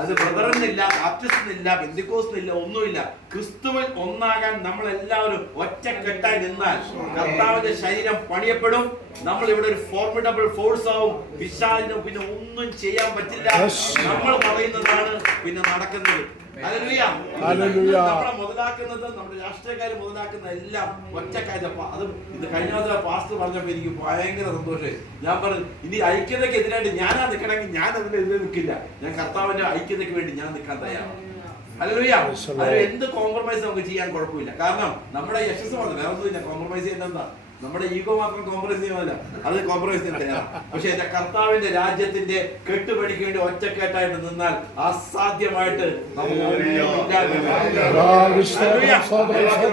അത് ബ്രദറിനില്ല, ബാപ്റ്റിസ്റ്റിനില്ല, പെന്തിക്കോസ്റ്റിനില്ല, ഒന്നുമില്ല. ക്രിസ്തുവിൽ ഒന്നാകാൻ നമ്മൾ എല്ലാവരും ഒറ്റക്കെട്ടായി നിന്നാൽ കർത്താവിന്റെ ശരീരം പണിയപ്പെടും. നമ്മൾ ഇവിടെ ഒരു ഫോർമിഡബിൾ ഫോഴ്സ് ആവും. പിശാചിന് പിന്നെ ഒന്നും ചെയ്യാൻ പറ്റില്ല. നമ്മൾ പറയുന്നതാണ് പിന്നെ നടക്കുന്നത്. നമ്മളെ മുതലാക്കുന്നത്, നമ്മുടെ രാഷ്ട്രീയക്കാര് മുതലാക്കുന്ന എല്ലാം ഒറ്റക്കാര്യം. അത് ഇത് കഴിഞ്ഞ ദിവസം പാസ്റ്റർ പറഞ്ഞപ്പോ എനിക്ക് ഭയങ്കര സന്തോഷമായി. ഞാൻ പറഞ്ഞു, ഇനി ഐക്യതയ്ക്ക് എതിരായിട്ട് ഞാനാ നിൽക്കണമെങ്കിൽ ഞാൻ അതിനെതിരെ നിൽക്കില്ല. ഞാൻ കർത്താവിന്റെ ഐക്യതയ്ക്ക് വേണ്ടി ഞാൻ നിൽക്കാൻ തയ്യാറാണ്. ഹല്ലേലൂയ. അതിൽ എന്ത് കോംപ്രമൈസ് നമുക്ക് ചെയ്യാൻ കുഴപ്പമില്ല. കാരണം നമ്മുടെ യശസ് മാത്രം, വേറെ ഒന്നുമില്ല. കോംപ്രമൈസ് ചെയ്യുന്നത് എന്താ? നമ്മുടെ ഈഗോ മാത്രം കോംപ്രമൈസ് ചെയ്യുന്നില്ല, അത് കോംപ്രമൈസ് ചെയ്യാൻ. പക്ഷെ എന്റെ കർത്താവിന്റെ രാജ്യത്തിന്റെ കെട്ടുപണിക്ക് വേണ്ടി ഒറ്റക്കെട്ടായിട്ട് നിന്നാൽ അസാധ്യമായിട്ട്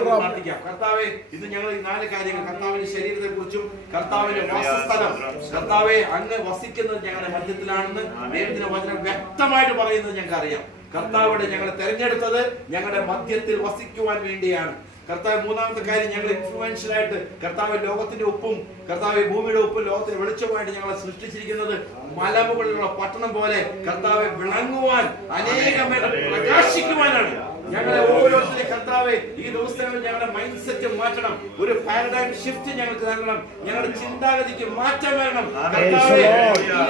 പ്രാർത്ഥിക്കാം. കർത്താവെ, ഇന്ന് ഞങ്ങൾ ഈ 4 കാര്യങ്ങൾ, കർത്താവിന്റെ ശരീരത്തെ കുറിച്ചും കർത്താവിന്റെ വാസസ്ഥലം, കർത്താവെ അങ്ങ് വസിക്കുന്നത് ഞങ്ങളുടെ മധ്യത്തിലാണെന്ന് ദൈവത്തിന്റെ വചനം വ്യക്തമായിട്ട് പറയുന്നത് ഞങ്ങൾക്ക് അറിയാം. കർത്താവിടെ ഞങ്ങളെ തെരഞ്ഞെടുത്തത് ഞങ്ങളുടെ മധ്യത്തിൽ വസിക്കുവാൻ വേണ്ടിയാണ്. കർത്താവ് 3-ാമത്തെ കാര്യം, ഞങ്ങൾ ഇൻഫ്ലുവൻഷ്യൽ ആയിട്ട് കർത്താവ് ലോകത്തിന്റെ ഉപ്പും, കർത്താവ് ഭൂമിയുടെ ഉപ്പും ലോകത്തിന് വെളിച്ചമായിട്ട് ഞങ്ങളെ സൃഷ്ടിച്ചിരിക്കുന്നത് മലമുകളിലുള്ള പട്ടണം പോലെ കർത്താവെ വിളങ്ങുവാൻ, അനേകം പേരെ പ്രകാശിക്കുവാനാണ്. ഞങ്ങളെ ഓരോ നാമത്തിലെ കർത്താവേ, ഈ ദിവസങ്ങളിൽ ഞങ്ങളുടെ മൈൻഡ് സെറ്റ് മാറ്റണം. ഒരു പാരഡൈം ഷിഫ്റ്റ് ഞങ്ങൾക്ക് നൽകണം. ഞങ്ങളുടെ ചിന്താഗതിക്ക് മാറ്റം വരണം കർത്താവേ.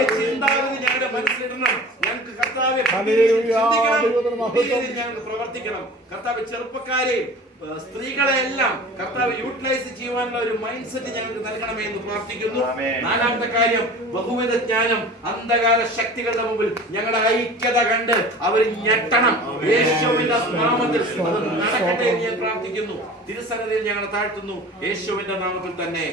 ഈ ചിന്താഗതി ഞങ്ങളുടെ മനസ്സിലിടണം. ഞങ്ങൾക്ക് കർത്താവെ ഞങ്ങൾക്ക് പ്രവർത്തിക്കണം കർത്താവ്. ചെറുപ്പക്കാരെയും സ്ത്രീകളെ എല്ലാം കർത്താവ് യൂട്ടിലൈസ് ചെയ്യുവാനുള്ള ഒരു മൈൻഡ് സെറ്റ് ഞങ്ങൾക്ക് നൽകണമേ എന്ന് പ്രാർത്ഥിക്കുന്നു. നാലാമത്തെ കാര്യം, ബഹുവിധ ജ്ഞാനം. അന്ധകാര ശക്തികളുടെ മുമ്പിൽ ഞങ്ങളുടെ ഐക്യത കണ്ട് അവർ ഞെട്ടണം. യേശുവിന്റെ നാമത്തിൽ അത് നടക്കട്ടെ എന്ന് ഞാൻ പ്രാർത്ഥിക്കുന്നു. തിരുസന്നിധിയിൽ ഞങ്ങളെ താഴ്ത്തുന്നു യേശുവിന്റെ നാമത്തിൽ തന്നെ.